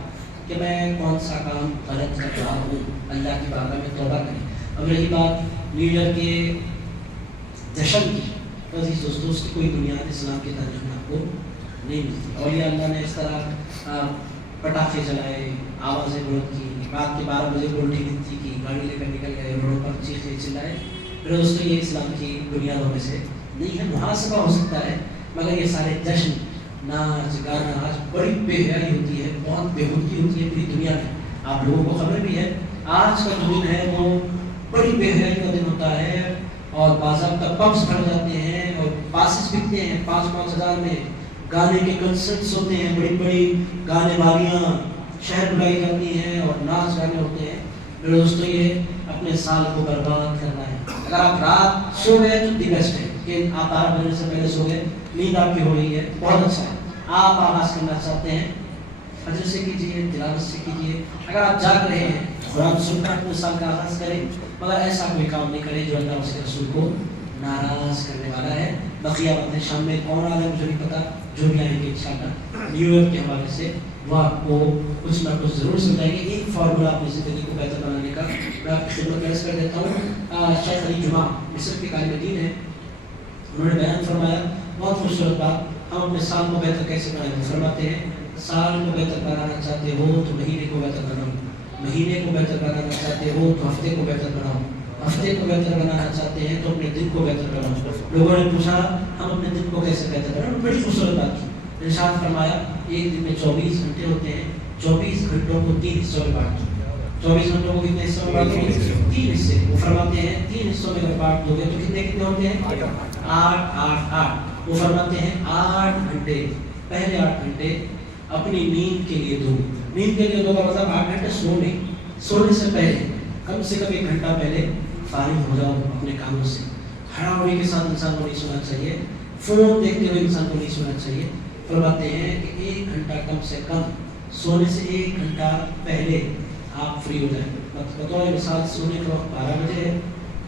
کہ میں کون سا کام غلط کر رہا ہوں, اللہ کی بارگاہ میں توبہ کرے. اب رہی بات نیو ایئر کے جشن کی, تو عزیز دوستوں اس کی کوئی بنیاد اسلام کی تاریخ میں آپ کو نہیں ملتی. اولیاء اللہ نے اس طرح پٹاخے جلائے, آوازیں بلند کی, رات کے 12 بجے الٹی گنتی کی, گاڑی لے کر نکل گئے, روڈ پر چیخے چلائے. پھر دوستوں یہ اسلام کی بنیادوں میں سے نہیں ہے. محاسبہ ہو سکتا ہے مگر یہ سارے جشن, ناچ گانا, آج بڑی بے حیائی ہوتی ہے, بہت بےہودگی ہوتی ہے پوری دنیا میں. آپ لوگوں کو خبر بھی ہے آج کا جو دن ہے وہ بڑی بے حیائی کا دن ہوتا ہے, اور باضابطہ پبس بھر جاتے ہیں اور پاسز بکتے ہیں 5-5 ہزار میں. گانے کے کنسرٹس ہوتے ہیں, بڑی بڑی گانے والیاں شہر بلائی جاتی ہیں اور ناچ گانے ہوتے ہیں. میرے دوستوں یہ اپنے سال کو برباد کرنا ہے. اگر آپ رات سو گئے تو دی بیسٹ ہے کہ آپ 12 بجے سے پہلے سو گئے, نیند آپ کی ہو رہی ہے, بہت اچھا ہے. آپ آغاز کرنا چاہتے ہیں فجر سے کیجیے, تلاوت سے کیجیے. اگر آپ جاگ رہے ہیں قرآن سن کر اپنے سال کا آغاز کریں, مگر ایسا کوئی کام نہیں کرے جو اللہ اس کے رسول کو ناراض کرنے والا ہے. بقیہ باتیں شام میں کون آ رہا ہے مجھے نہیں پتا, جو بھی آئیں گے انشاءاللہ نیو ایئر کے حوالے سے وہ آپ کو کچھ نہ کچھ ضرور سمجھائیں گے. ایک فارمولہ اپنی زندگی کو بہتر بنانے کا میں آپ کی خدمت میں عرض کر دیتا ہوں. شیخ علی جمعہ مصر کے عالم دین ہیں, انہوں نے بیان فرمایا بہت خوبصورت بات, ہم اپنے سال کو بہتر کیسے بنائیں. فرماتے ہیں سال کو بہتر بنانا چاہتے ہو تو مہینے کو بہتر بناؤ, مہینے کو بہتر بنانا چاہتے ہو تو ہفتے کو بہتر بناؤ, ہفتے کو بہتر بنانا چاہتے ہیں تو اپنے دن کو بہتر بناؤ. لوگوں نے پوچھا ہم اپنے دن کو کیسے بہتر بناؤ, بڑی خوبصورت بات کی. ارشاد فرمایا ایک دن میں 24 گھنٹے ہوتے ہیں, 24 گھنٹوں کو 3 حصوں میں بانٹ دو. 24 گھنٹوں کو کتنے حصوں میں بانٹ دو؟ 3 حصے. وہ فرماتے ہیں 3 حصوں میں اگر بانٹ دو گے تو کتنے کتنے ہوتے ہیں؟ 8. وہ فرماتے ہیں 8 گھنٹے, پہلے 8 گھنٹے اپنی نیند کے لیے دو. نیند کے لیے دو کا مطلب 8 گھنٹے سونے سے پہلے کم سے کم 1 گھنٹہ پہلے فارغ ہو جاؤ اپنے کاموں سے. ہڑاہڑی کے ساتھ انسان کو نہیں سونا چاہیے, فون دیکھتے ہوئے انسان کو نہیں سونا چاہیے. فرماتے ہیں کہ 1 گھنٹہ کم سے کم سونے سے 1 گھنٹہ پہلے آپ فری ہو جائیں. بطور مثال سونے کا وقت 12 بجے ہے,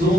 2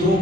2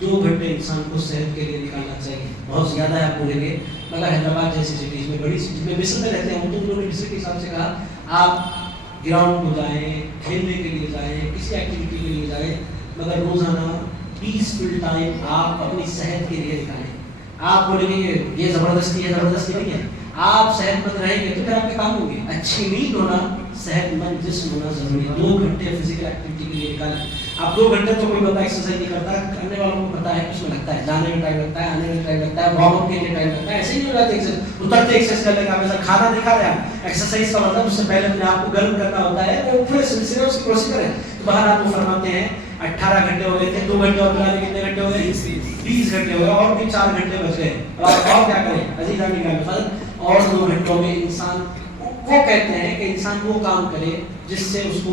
2 گھنٹے انسان کو صحت کے لیے نکالنا چاہیے. بہت زیادہ ہے آپ بولیں گے، مگر حیدرآباد جیسی سٹیز میں، بڑی سٹیز میں، مصر میں رہتے ہیں تو انہوں نے مصر کے حساب سے کہا آپ گراؤنڈ کو جائیں، کھیلنے کے لیے جائیں، کسی ایکٹیویٹی کے لیے جائیں، مگر روزانہ 20 منٹ ٹائم آپ اپنی صحت کے لیے نکالیں. آپ بولیں گے یہ زبردستی ہے، زبردستی نہیں ہے. آپ صحت مند رہیں گے تو پھر آپ کے کام ہوں گے. اچھی نیند ہونا، صحت مند جسم ہونا ضروری ہے. 2 گھنٹے فزیکل ایکٹیویٹی کے لیے نکالیں. آپ 2 گھنٹے تو کوئی بندہ ایکسرسائز نہیں کرتا، کرنے والوں کو پتا ہے اس میں لگتا ہے، جانے میں ٹائم لگتا ہے، آنے میں ٹائم لگتا ہے، وارم اپ کے لیے ٹائم لگتا ہے. ایسے ہی نہیں ہو جاتے اترتے ایکسرسائز کرنے کا. ہمیشہ کھانا نہیں کھا رہے ہیں، ایکسرسائز کا مطلب اس سے پہلے اپنے آپ کو گرم کرنا ہوتا ہے. وہ پورے سلسلے اس کی پروسیجر ہے. باہر آپ کو فرماتے ہیں 18 گھنٹے ہو گئے تھے، 2 گھنٹے اور پلانے کتنے گھنٹے ہو گئے؟ 20 گھنٹے ہو گئے، اور بھی 4 گھنٹے بچ گئے. اور کیا کریں عزیزان گرامی، اور 2 گھنٹوں میں انسان وہ کہتے ہیں کہ انسان وہ کام کرے جس سے اس کو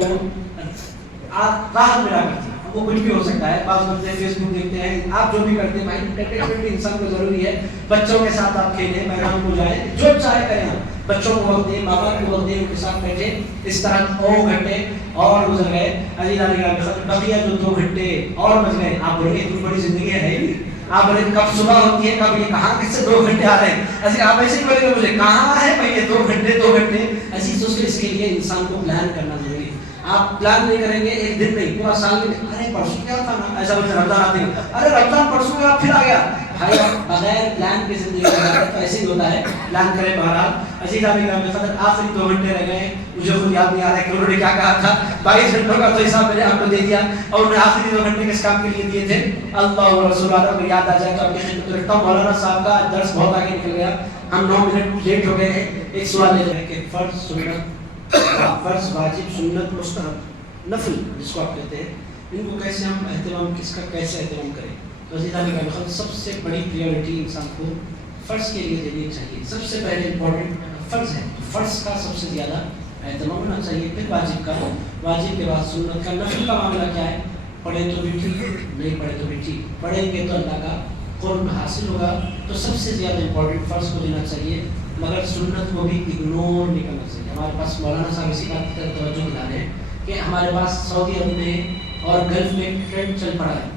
راحت ملا کرتی ہے. وہ کچھ بھی ہو سکتا ہے. بعض بندے فیس بک دیکھتے ہیں، آپ جو بھی کرتے ہیں بھائی انٹرٹینمنٹ بھی انسان کو ضروری ہے. بچوں کے ساتھ آپ کھیلیں، میدان کو جائیں، جو چاہے کریں. آپ بچوں کو وقت دیں، ماں باپ کو وقت دیں، ان کے ساتھ بیٹھے. اس طرح 2 گھنٹے اور گزر گئے. عزیزان گرامی، بقیہ جو 2 گھنٹے اور بچ گئے. آپ بولیں گے اتنی بڑی زندگی ہے ہی نہیں. آپ بولیں کب صبح ہوتی ہے، کب یہ کہاں کس سے 2 گھنٹے آ رہے ہیں. ایسے آپ ایسے ہی بولیں گے مجھے کہاں ہے بھائی یہ 2 گھنٹے 2 گھنٹے. ایسی سوچ کے اس کے لیے انسان کو پلان کرنا ضروری ہے. آپ پلان نہیں کریں گے، ایک دن نہیں پورا سال میں، ارے پرسوں کیا تھا نا، ایسا بولتے رمضان آتے ہیں، ارے رمضان پرسوں کا پھر آ گیا. بھائی بغیر پلان کے زندگی تو ایسے ہی ہوتا ہے. پلان کریں. بہرحال عزیزان گرامی، آخری 2 گھنٹے رہ گئے. مجھے خود یاد نہیں آ رہا ہے کہ انہوں نے کیا کہا تھا. 22 گھنٹوں کا تو حساب میں نے آپ کو دے دیا، اور انہیں آخری 2 گھنٹے کس کام کے لیے دیے تھے؟ اللہ و رسول اللہ کو یاد آ جائے تو آپ کی خدمت رکھتا ہوں. مولانا صاحب کا درس بہت آگے نکل گیا، ہم 9 منٹ لیٹ ہو گئے ہیں. ایک سوال لے رہے ہیں کہ فرض سنت، فرض واجب سنت مستحب نفل جس کو آپ کہتے ہیں، ان کو کیسے ہم اہتمام، کس کا کیسے اہتمام کریں؟ تو عزیزان گرامی، سب سے بڑی پریورٹی انسان کو فرض کے لیے دینی چاہیے. سب سے پہلے امپورٹنٹ فرض ہے، فرض کا سب سے زیادہ اہتمام ہونا چاہیے. پھر واجب کا، واجب کے بعد سنت کا. نفل کا معاملہ کیا ہے؟ پڑھیں تو بھی ٹھیک، نہیں پڑھے تو بھی ٹھیک. پڑھیں گے تو اللہ کا قرب حاصل ہوگا. تو سب سے زیادہ امپورٹنٹ فرض کو دینا چاہیے، مگر سنت کو بھی اگنور نہیں کرنا چاہیے. ہمارے پاس مولانا صاحب اسی بات کی طرف توجہ دلا رہے ہیں کہ ہمارے پاس سعودی عرب میں اور گلف میں ٹرینڈ چل پڑا ہے،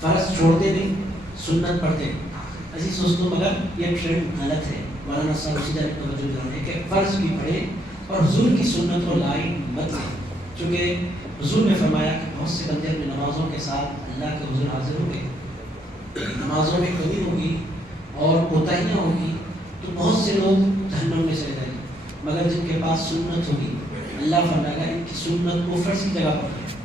فرض چھوڑتے نہیں، سنت پڑھتے ہیں. عزیز دوستوں، مگر یہ ٹرینڈ غلط ہے. مولانا صاحب اسی طرح توجہ دلا رہے ہیں کہ فرض بھی پڑھیں اور حضور کی سنت کو لائن مت لیں. چونکہ حضور نے فرمایا کہ بہت سے بندے اپنے نمازوں کے ساتھ اللہ کے حضور حاضر ہوں گے، نمازوں میں کمی ہوگی اور کوتاہیاں ہوگی تو بہت سے لوگ جہنم میں چلے جائیں گے. مگر جن کے پاس سنت ہوگی، اللہ فرمائے گا ان کی سنت کو فرض کی جگہ پر رکھیں.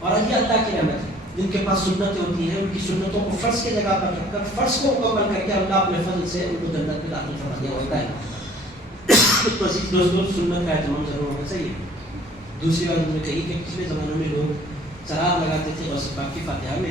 اور یہ اللہ کی رحمت ہے، جن کے پاس سنتیں ہوتی ہیں ان کی سنتوں کو فرض کی جگہ پر رکھ کر فرض کو مکمل کر کے اللہ اپنے فضل سے ان کو جنت میں داخل فرما دیا ہوتا ہے. تو عزیز دوستوں، سنت کا اہتمام ضرور ہونا چاہیے. دوسری بات انہوں نے کہی کہ پچھلے زمانوں میں لوگ چراغ لگاتے تھے غوث پاک کی فاتحہ میں،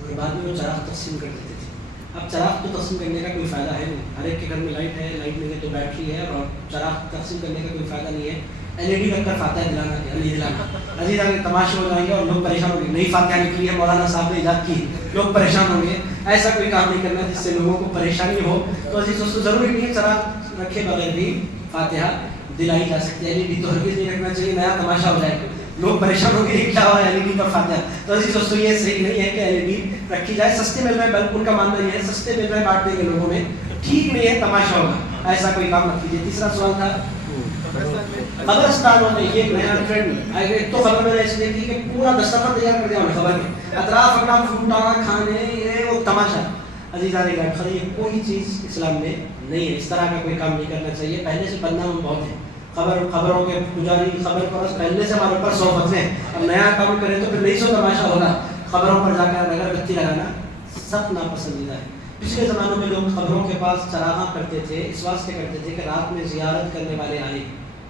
اور بعد میں وہ چراغ تقسیم کر دیتے تھے. اب چراغ کو تقسیم کرنے کا کوئی فائدہ ہے نہیں. ہر ایک کے گھر میں لائٹ ہے، لائٹ نہیں ہے تو بیٹری ہے، اور چراغ تقسیم کرنے کا کوئی فائدہ نہیں ہے. LED رکھ کر فاتحہ دلانا نہیں دلانا. عزیز آگے تماشے ہو جائیں گے اور لوگ پریشان ہوں گے. نئی فاتحہ نکلی ہے، مولانا صاحب نے ایجاد کی، لوگ پریشان ہوں گے. ایسا کوئی کام نہیں کرنا جس سے لوگوں کو پریشانی ہو. تو عزیز دوستوں، ضروری نہیں ہے چراغ رکھے بغیر بھی فاتحہ دلائی جا سکتی ہے. LED تو ہرگز نہیں رکھنا چاہیے، نیا تماشا ہو جائے گا، لوگ پریشان ہوں گے کیا ہوا ہے LED پر فاتحہ. تو عزیز دوستوں، یہ صحیح نہیں ہے کہ LED رکھی جائے. سستے مل رہے، بلکہ ان کا ماننا یہ ہے سستے مل رہے بانٹ دیں گے لوگوں میں، ٹھیک نہیں ہے، تماشا ہوگا. ایسا کوئی کام مت کیجیے. تیسرا سوال تھا قبرستانوں میں یہ نیا ٹرینڈ. ایک تو خبر میں نے اس لیے کی کہ پورا دستخط تیار کر دیا انہوں نے خبر کے، اطراف اطراف پھوٹا کھانے، یہ وہ تماشا. عزیزان گرامی، یہ کوئی چیز اسلام میں نہیں ہے. اس طرح کا کوئی کام نہیں کرنا چاہیے. پہلے سے بدنام بہت ہے، خبروں کے پجاری، خبر پرست پہلے سے ہمارے اوپر 100 فتوے ہیں. اب نیا کام کریں تو پھر نہیں سو تماشا ہوگا. خبروں پر جا کر اگر بتی لگانا سخت ناپسندیدہ ہے. پچھلے زمانوں میں لوگ خبروں کے پاس چراغاں کرتے تھے، اس واسطے کرتے تھے کہ رات میں زیارت کرنے والے آئے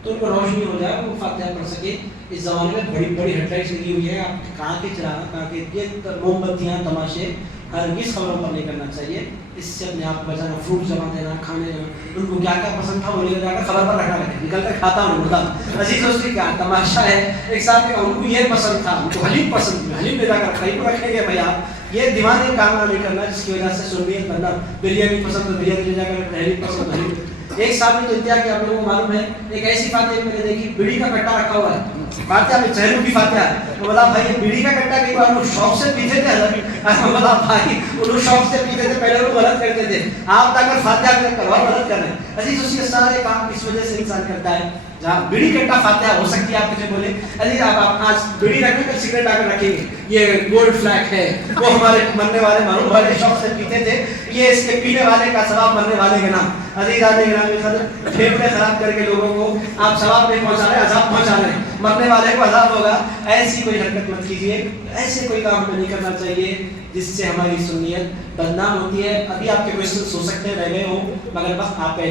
تو ان کو روشنی ہو جائے، وہ فاتحہ پڑھ سکے. اس زمانے میں بڑی بڑی ہیڈ لائٹس لگی ہوئی ہے. آپ کہاں کے چراغ، کہاں کے یہ موم بتیاں، تماشے ہرگز خبروں پر نہیں کرنا چاہیے. اس سے اپنے آپ کو بچانا. فروٹ جمع دینا، کھانے جمع، ان کو کیا کیا پسند تھا وہ لے جا کر خبر پر رکھنا لگے، نکل کر کھاتا ہوں بتا. عزیز دوستی کیا تماشا ہے. ایک ساتھ ان کو یہ پسند تھا، ان کو حلیم پسند تھی، حلیم لے جا کر خرید رکھیں گے. بھائی آپ یہ دیوانے کام نہیں کرنا جس کی وجہ سے سنیت بننا. بریانی پسند تو بریانی لے جا کر، حلیم پسند حلیم. ایک صاحب نے تو انتہا کیا، آپ لوگوں کو معلوم ہے، ایک ایسی فاتحہ میں نے دیکھی بیڑی کا کٹا رکھا ہوا ہے، فاتحہ میں چہلوں کی فاتحہ ہے، تو بولا بھائی یہ بیڑی کا کٹا کئی بار لوگ شوق سے پیتے تھے حضرت، بولا بھائی انہوں شوق سے پیتے تھے، پہلے لوگ غلط کرتے تھے، آپ اگر فاتحہ میں کروا غلط کر رہے ہیں عزیز، اس کے سارے کام کس وجہ سے انسان کرتا ہے، جہاں بیڑی کٹا فاتحہ ہو سکتی ہے، آپ مجھے بولے عزیز آپ آج بیڑی رکھیں گے سگریٹ آ کر رکھیں گے، یہ گولڈ فلیگ ہے، وہ ہمارے مرنے والے معروف والے شوق سے پیتے تھے، یہ اس کے پینے والے کا ثواب مرنے والے کے نام، عزیز آنے گرامی قدر پھیپھڑے خراب کر کے لوگوں کو آپ ثواب نہیں پہنچا رہے، عذاب پہنچا رہے ہیں، مرنے والے کو عذاب ہوگا، ایسی کوئی حرکت مت کیجیے، ایسے کوئی کام نہیں کرنا چاہیے جس سے ہماری سنیت بدنام ہوتی ہے۔ ابھی آپ کے کوئسچنس ہو سکتے ہیں رہ گئے ہوں، مگر وقت آپ کا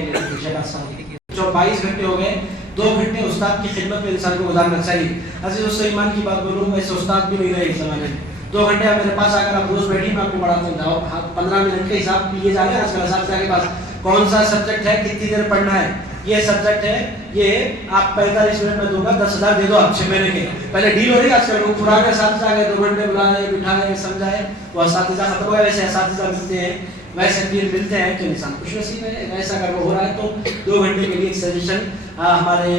جو 22 گھنٹے ہو گئے، 2 گھنٹے استاد کی خدمت میں انسان کو گزارنا چاہیے۔ عزیز اس سے ایمان کی بات بولوں، ایسے استاد بھی نہیں رہے اس زمانے میں، 2 گھنٹے آپ میرے پاس آ کر آپ روز بیٹھیے، میں آپ کو پڑھاتا ہوں، جاؤ 15 منٹ کے حساب لیے جا کے آج کل اساتذہ کے پاس کون سا سبجیکٹ ہے، کتنی دیر پڑھنا ہے، یہ سبجیکٹ ہے، یہ آپ 45 منٹ میں دوں گا، 10,000 دے دو آپ 6 مہینے کے، پہلے ڈیل ہو رہی ہے، آج کل لوگ پرانے اساتذہ آ گئے 2 گھنٹے بلائے بٹھائے سمجھائے، وہ اساتذہ ختم ہو گئے، ویسے اساتذہ ملتے ہیں، ویسے پیر ملتے ہیں کہ انسان خوش نصیب ہے، ایسا اگر وہ ہو رہا ہے تو 2 گھنٹے کے لیے ایک سجیشن ہمارے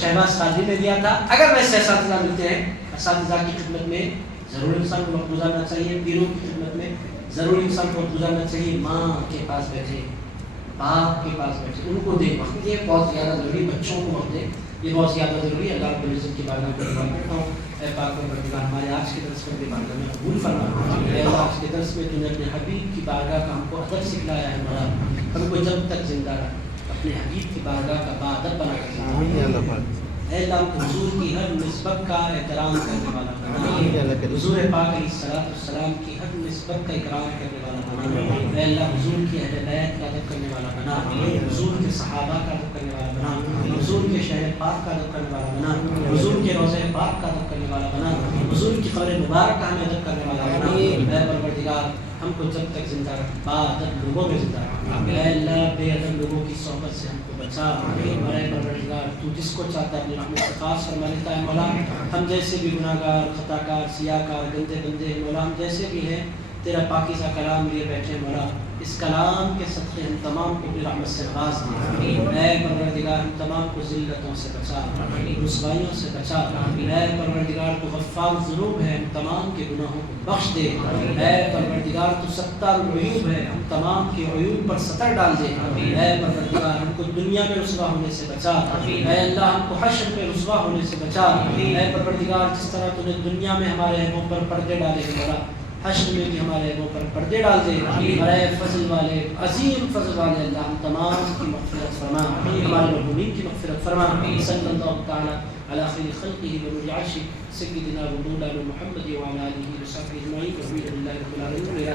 شہباز قاضی نے دیا تھا، اگر ویسے اساتذہ ملتے ہیں، اساتذہ کی خدمت میں ضرور انسان کو وقت گزارنا چاہیے، پیروں کی خدمت میں ضرور انسان کو وقت گزارنا چاہیے، ماں کے پاس بیٹھے، باپ کے پاس بیٹھے، ان کو دے وقت، یہ بہت زیادہ ضروری، بچوں کو وقت دے، یہ بہت زیادہ ضروری ہے۔ اللہ رب العزت کی بارگاہ میں دعا کرتا ہوں، اے پاک پروردگار ہمارے آج کے درس میں بارگاہ میں قبول فرما، اے اللہ آج کے درس میں تو نے اپنے حبیب کی بارگاہ کا ہم کو ادب سکھلایا ہے، مرا ہم کو جب تک زندہ رہا اپنے حبیب کی بارگاہ کا باادب بنا کر، اے اللہ حضور کی ہر نسبت کا احترام کرنے والا بنا، حضور پاک علیہ الصلوۃ والسلام کی ہر نسبت کا اکرام کرنے والا بنا، اے اللہ حضور کی اہل بیت کا ادب کرنے والا بنا، حضور کے صحابہ کا ادب کرنے والا بنا، حضور کے شہر پاک کا ادب کرنے والا بنا، حضور کے روضہ پاک کا ادب کرنے والا بنا، حضور کی قبر مبارک کا ہمیں ادب کرنے والا بنا، اے پروردگار ہم کو جب تک زندہ رکھ، باادب لوگوں میں زندہ رکھ، اے اللہ بے ادب لوگوں کی صحبت سے ہم کو بچا، اور اے پروردگار تو جس کو چاہتا ہے اپنی رحمت سے خاص فرما لیتا ہے، مولا ہم جیسے بھی گناہ گار، خطا کار، سیاہ کار، گندے بندے، مولا ہم جیسے بھی ہیں تیرا پاکیزہ کلام لیے بیٹھے ہیں، مولا اس کلام کے صدقے ہم تمام کو اپنی رحمت سے نواز دے، اے پروردگار ہم تمام کو ذلتوں سے بچا، رسوائیوں سے بچا، اے پروردگار تو غفار ذنوب ہے، ہم تمام کے گناہوں کو بخش دے، اے پروردگار تو ستار العیوب ہے، ہم تمام کے عیوب پر ستر ڈال دے، اے پروردگار ہم کو دنیا میں رسوا ہونے سے بچا، اے اللہ ہم کو حشر میں رسوا ہونے سے بچا، اے پروردگار جس طرح تو نے دنیا میں ہمارے عیبوں پر پردے ڈالے ہیں، مولا حشر میں بھی ہمارے عیبوں پر پردے ڈال دے، اے فضل والے، عظیم فضل والے اللہ ہم تمام کی مغفرت فرما، ہمارے مرحومین کی مغفرت فرما، صلی اللہ تعالی علی خیر خلقہ و نور عرشہ سیدنا و مولانا محمد و علی آلہ و صحبہ اجمعین، والحمد للہ رب العالمین۔